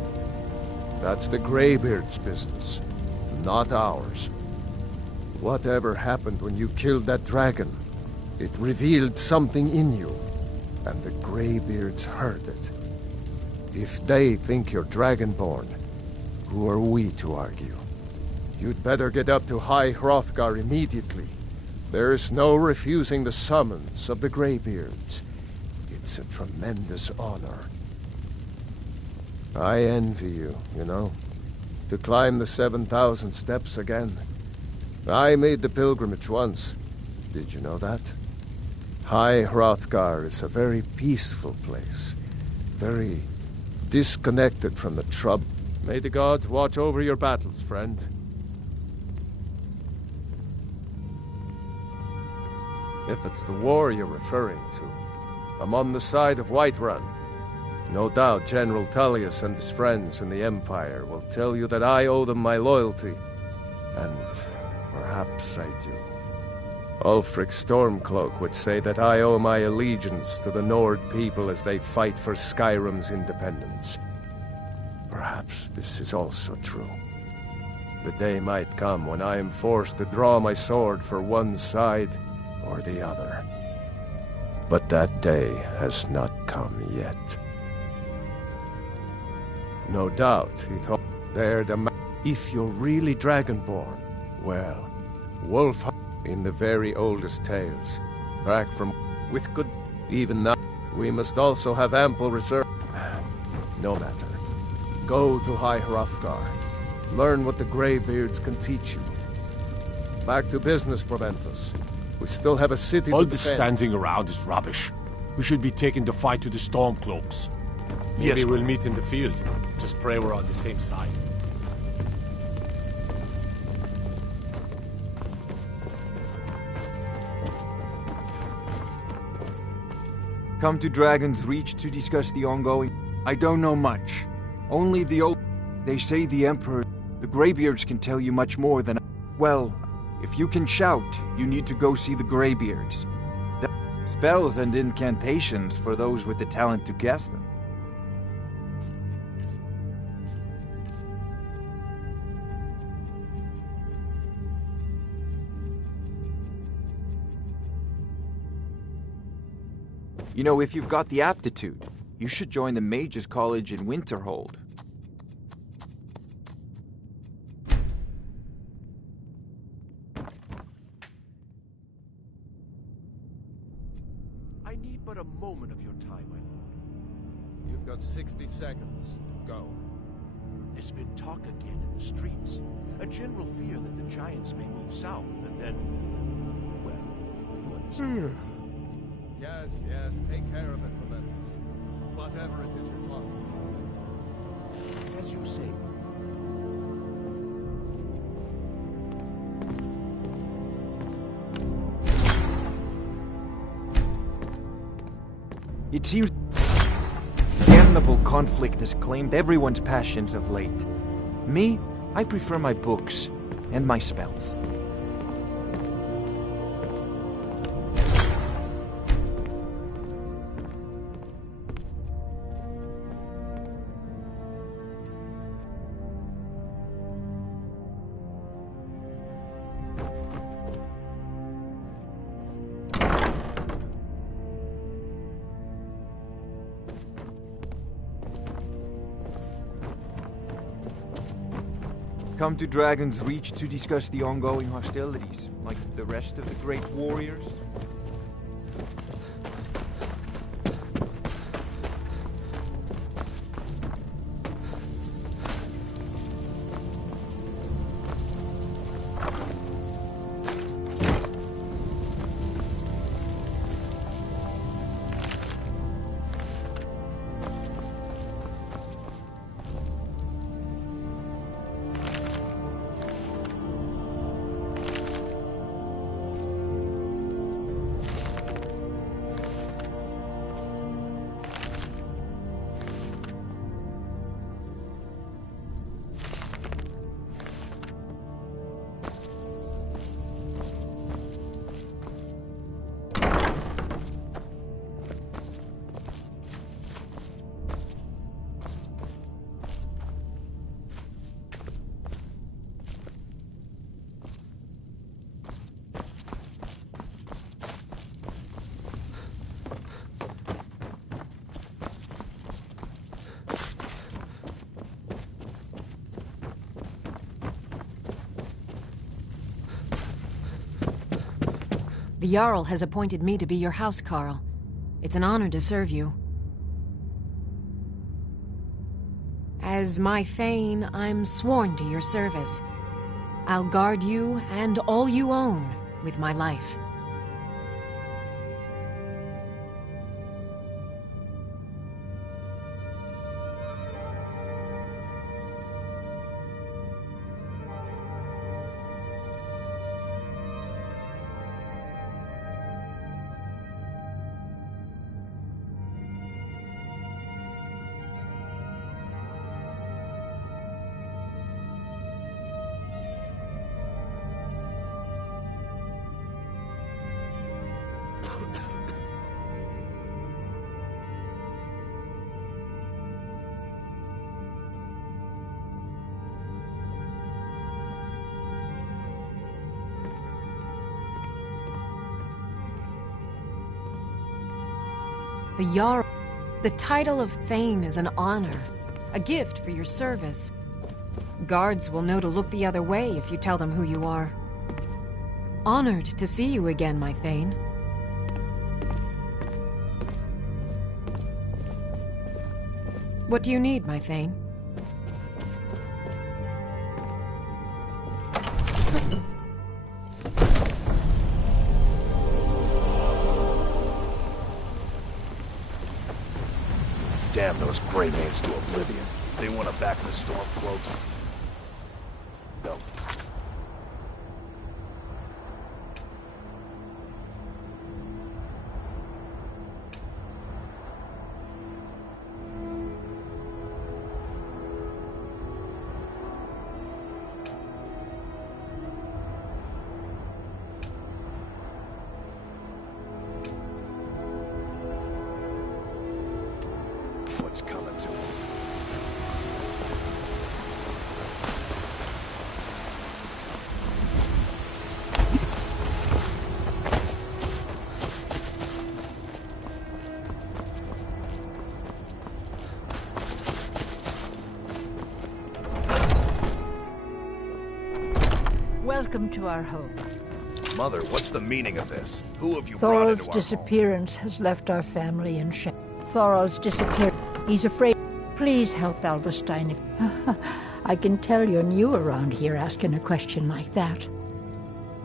That's the Greybeards' business, not ours. Whatever happened when you killed that dragon, it revealed something in you, and the Greybeards heard it. If they think you're Dragonborn, who are we to argue? You'd better get up to High Hrothgar immediately. There's no refusing the summons of the Greybeards. It's a tremendous honor. I envy you, you know, to climb the 7,000 steps again. I made the pilgrimage once. Did you know that? High Hrothgar is a very peaceful place. Very disconnected from the trouble. May the gods watch over your battles, friend. If it's the war you're referring to, I'm on the side of Whiterun. No doubt General Tullius and his friends in the Empire will tell you that I owe them my loyalty. And perhaps I do. Ulfric Stormcloak would say that I owe my allegiance to the Nord people as they fight for Skyrim's independence. Perhaps this is also true. The day might come when I am forced to draw my sword for one side or the other. But that day has not come yet. No doubt he thought if you're really Dragonborn, well, Wolf in the very oldest tales, back from with good, even now, we must also have ample reserve. No matter. Go to High Hrothgar. Learn what the Greybeards can teach you. Back to business, Proventus. We still have a city to defend. All this standing around is rubbish. We should be taking the fight to the Stormcloaks. Maybe we'll meet in the field. Just pray we're on the same side. Come to Dragon's Reach to discuss the ongoing... I don't know much. Only the old... They say the Emperor... The Greybeards can tell you much more than... Well, if you can shout, you need to go see the Greybeards. Spells and incantations for those with the talent to cast them. You know, if you've got the aptitude, you should join the Mages College in Winterhold. I need but a moment of your time, my lord. You've got 60 seconds. Go. There's been talk again in the streets. A general fear that the giants may move south, and then... well, you understand. Yes, take care of it, Proventus. Whatever it is you're talking about. As you say. It seems damnable conflict has claimed everyone's passions of late. Me, I prefer my books and my spells. Come to Dragon's Reach to discuss the ongoing hostilities, like the rest of the great warriors. The Jarl has appointed me to be your housecarl. It's an honor to serve you. As my Thane, I'm sworn to your service. I'll guard you and all you own with my life. The Jarl. The title of Thane is an honor, a gift for your service. Guards will know to look the other way if you tell them who you are. Honored to see you again, my Thane. What do you need, my Thane? Damn those Greymanes to oblivion. They want to back the Stormcloaks. No. What's coming to us? Welcome to our home. Mother, what's the meaning of this? Who have you brought into Thorald's our disappearance has left our family in shame. Thorald's disappeared. He's afraid. Please help Alverstein. If I can tell you're new around here asking a question like that.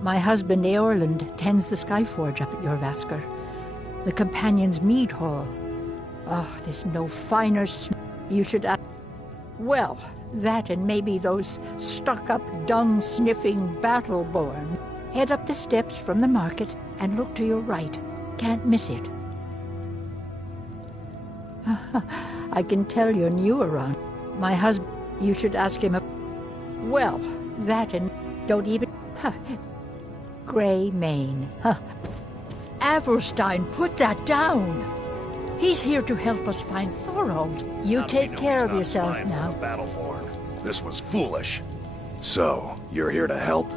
My husband Eorland tends the Skyforge up at your Vasker. The Companion's Mead Hall. Oh, there's no finer you should ask. Well, that and maybe those stuck-up, dung-sniffing Battleborn. Head up the steps from the market and look to your right. Can't miss it. I can tell you're new around. My husband, you should ask him. Well, that and don't even. Greymane. Averstein, put that down. He's here to help us find Thorald. You take care of yourself now. Battleborn. This was foolish. So, you're here to help?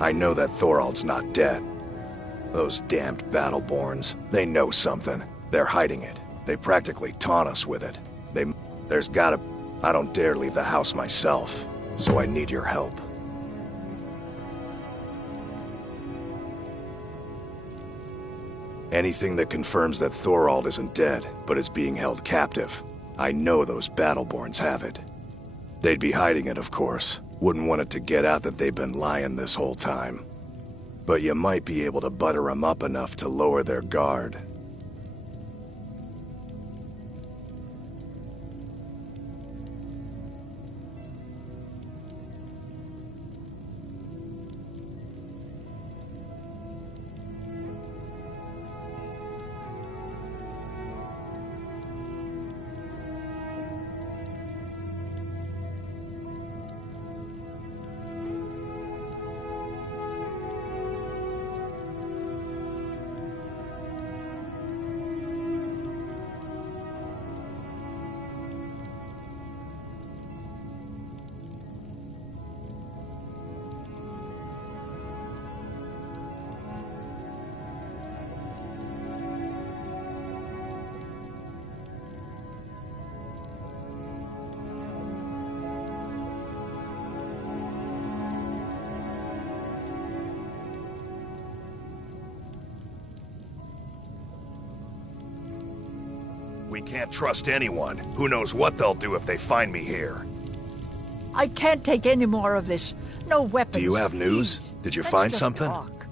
I know that Thorald's not dead. Those damned Battleborns, they know something. They're hiding it. They practically taunt us with it. There's gotta... I don't dare leave the house myself, so I need your help. Anything that confirms that Thorald isn't dead, but is being held captive. I know those Battleborns have it. They'd be hiding it, of course. Wouldn't want it to get out that they've been lying this whole time. But you might be able to butter them up enough to lower their guard. can't trust anyone. Who knows what they'll do if they find me here. I can't take any more of this. No weapons. Do you have news? Please. Did you Let's find just something? talk.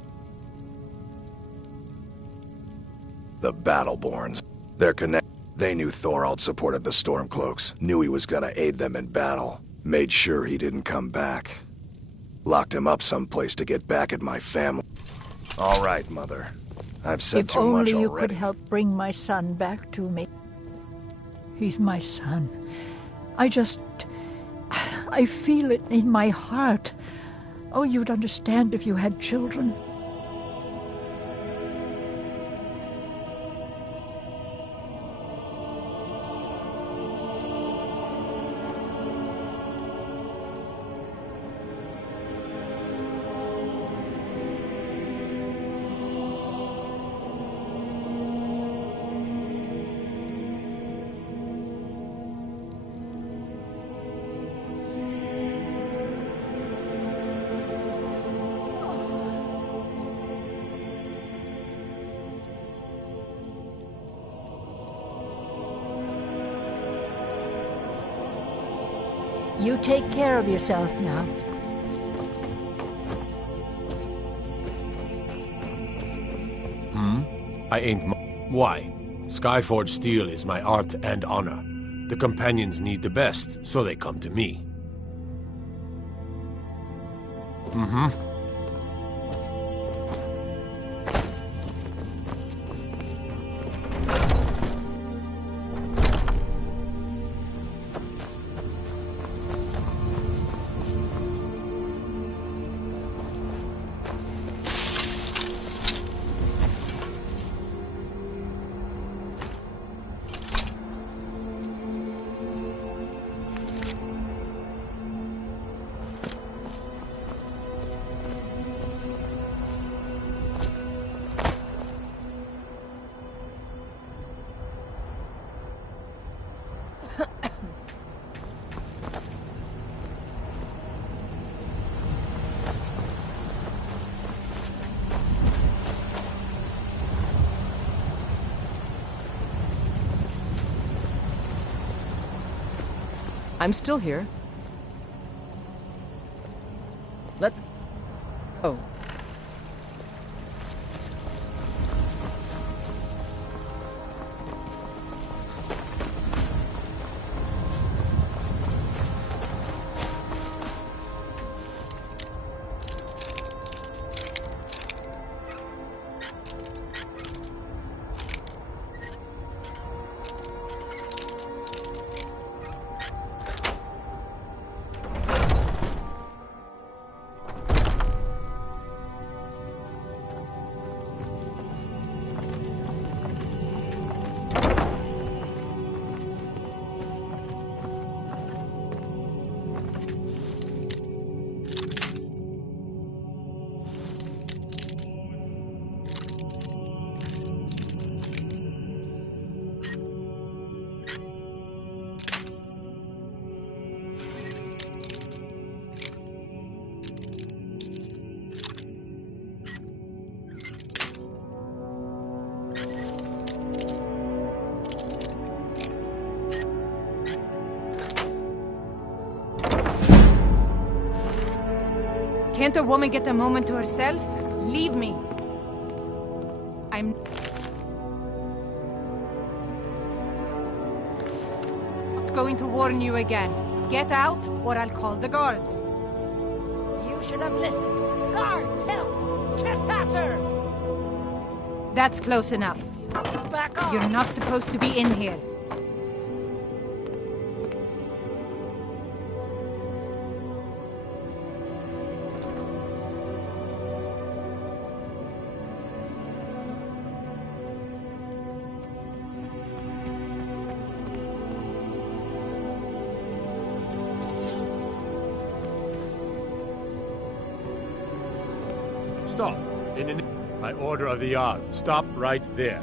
The Battleborns. They're connected. They knew Thorald supported the Stormcloaks, knew he was gonna aid them in battle, made sure he didn't come back. Locked him up someplace to get back at my family. All right, Mother. I've said too much If only you already. could help bring my son back to me. He's my son. I feel it in my heart. Oh, you'd understand if you had children. You take care of yourself now. I ain't Why? Skyforged steel is my art and honor. The companions need the best, so they come to me. I'm still here. Let's... Oh. Can't a woman get a moment to herself? Leave me. I'm not going to warn you again. Get out, or I'll call the guards. You should have listened. Guards, help! Trespasser! That's close enough. Back off! You're not supposed to be in here. Stop. By order of the Jarl, stop right there.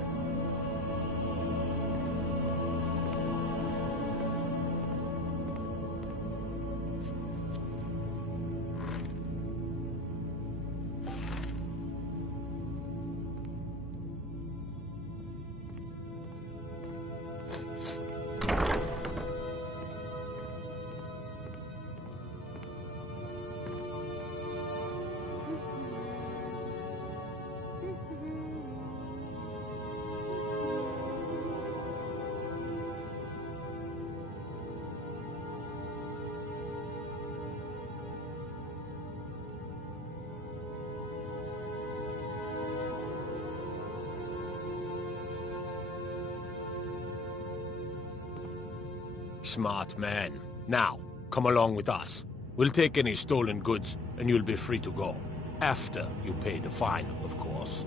Smart man. Now, come along with us. We'll take any stolen goods, and you'll be free to go. After you pay the fine, of course.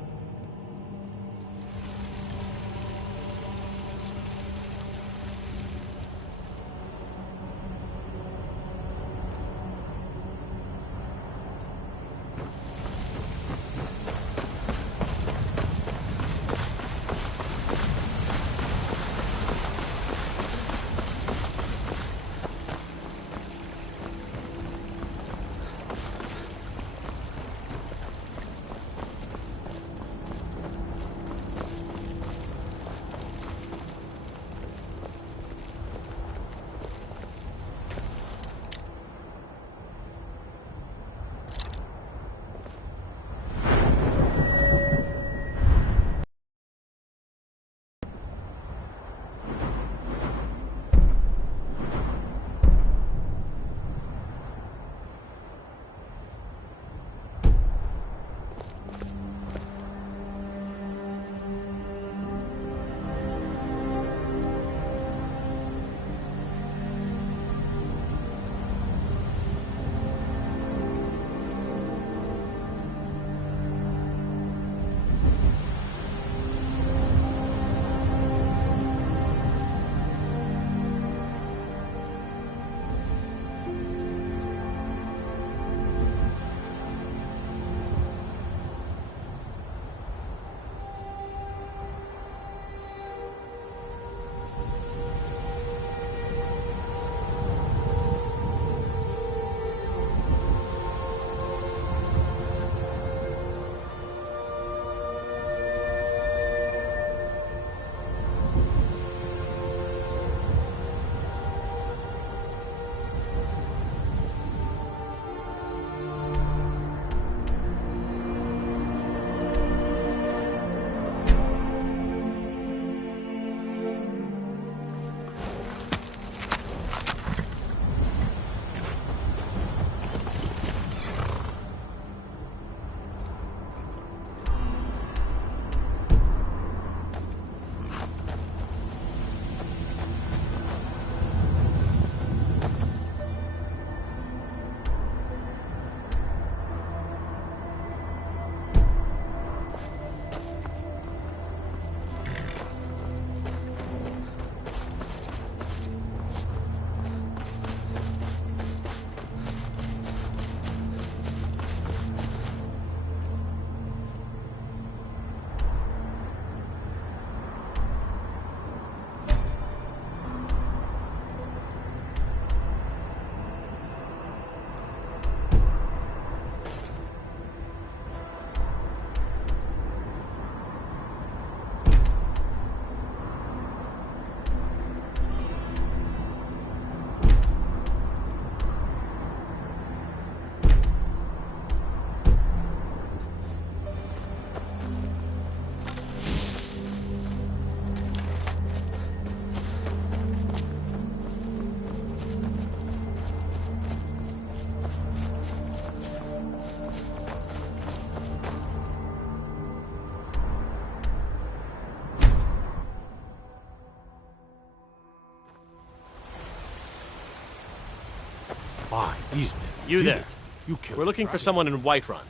Why, these men You did there. it. You killed We're looking for someone in Whiterun.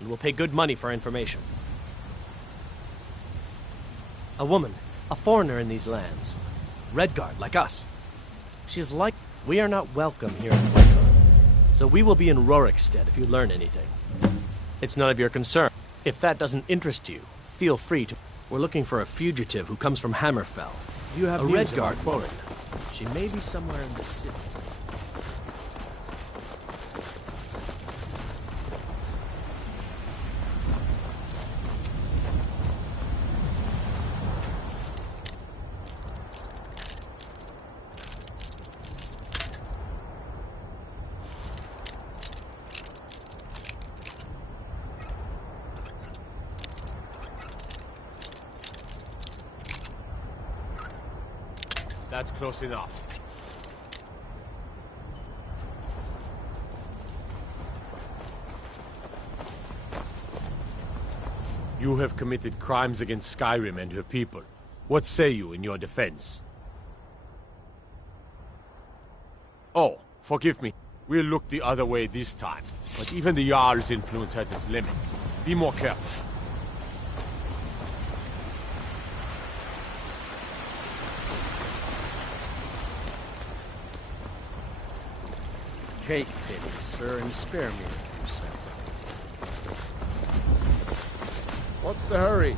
And we'll pay good money for information. A woman. A foreigner in these lands. Redguard, like us. She's like... We are not welcome here in Whiterun. So we will be in Rorikstead if you learn anything. It's none of your concern. If that doesn't interest you, feel free to... We're looking for a fugitive who comes from Hammerfell. You have a news Redguard about woman. She may be somewhere in the city. That's close enough. You have committed crimes against Skyrim and her people. What say you in your defense? Oh, forgive me. We'll look the other way this time. But even the Jarl's influence has its limits. Be more careful. Take pity, sir, and spare me a few seconds. What's the hurry?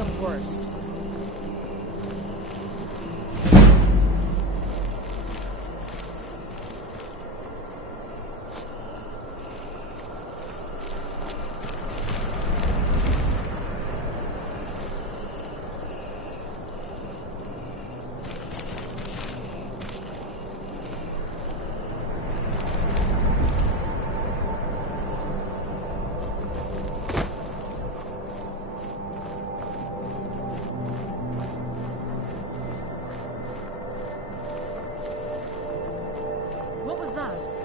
your worst. What was that?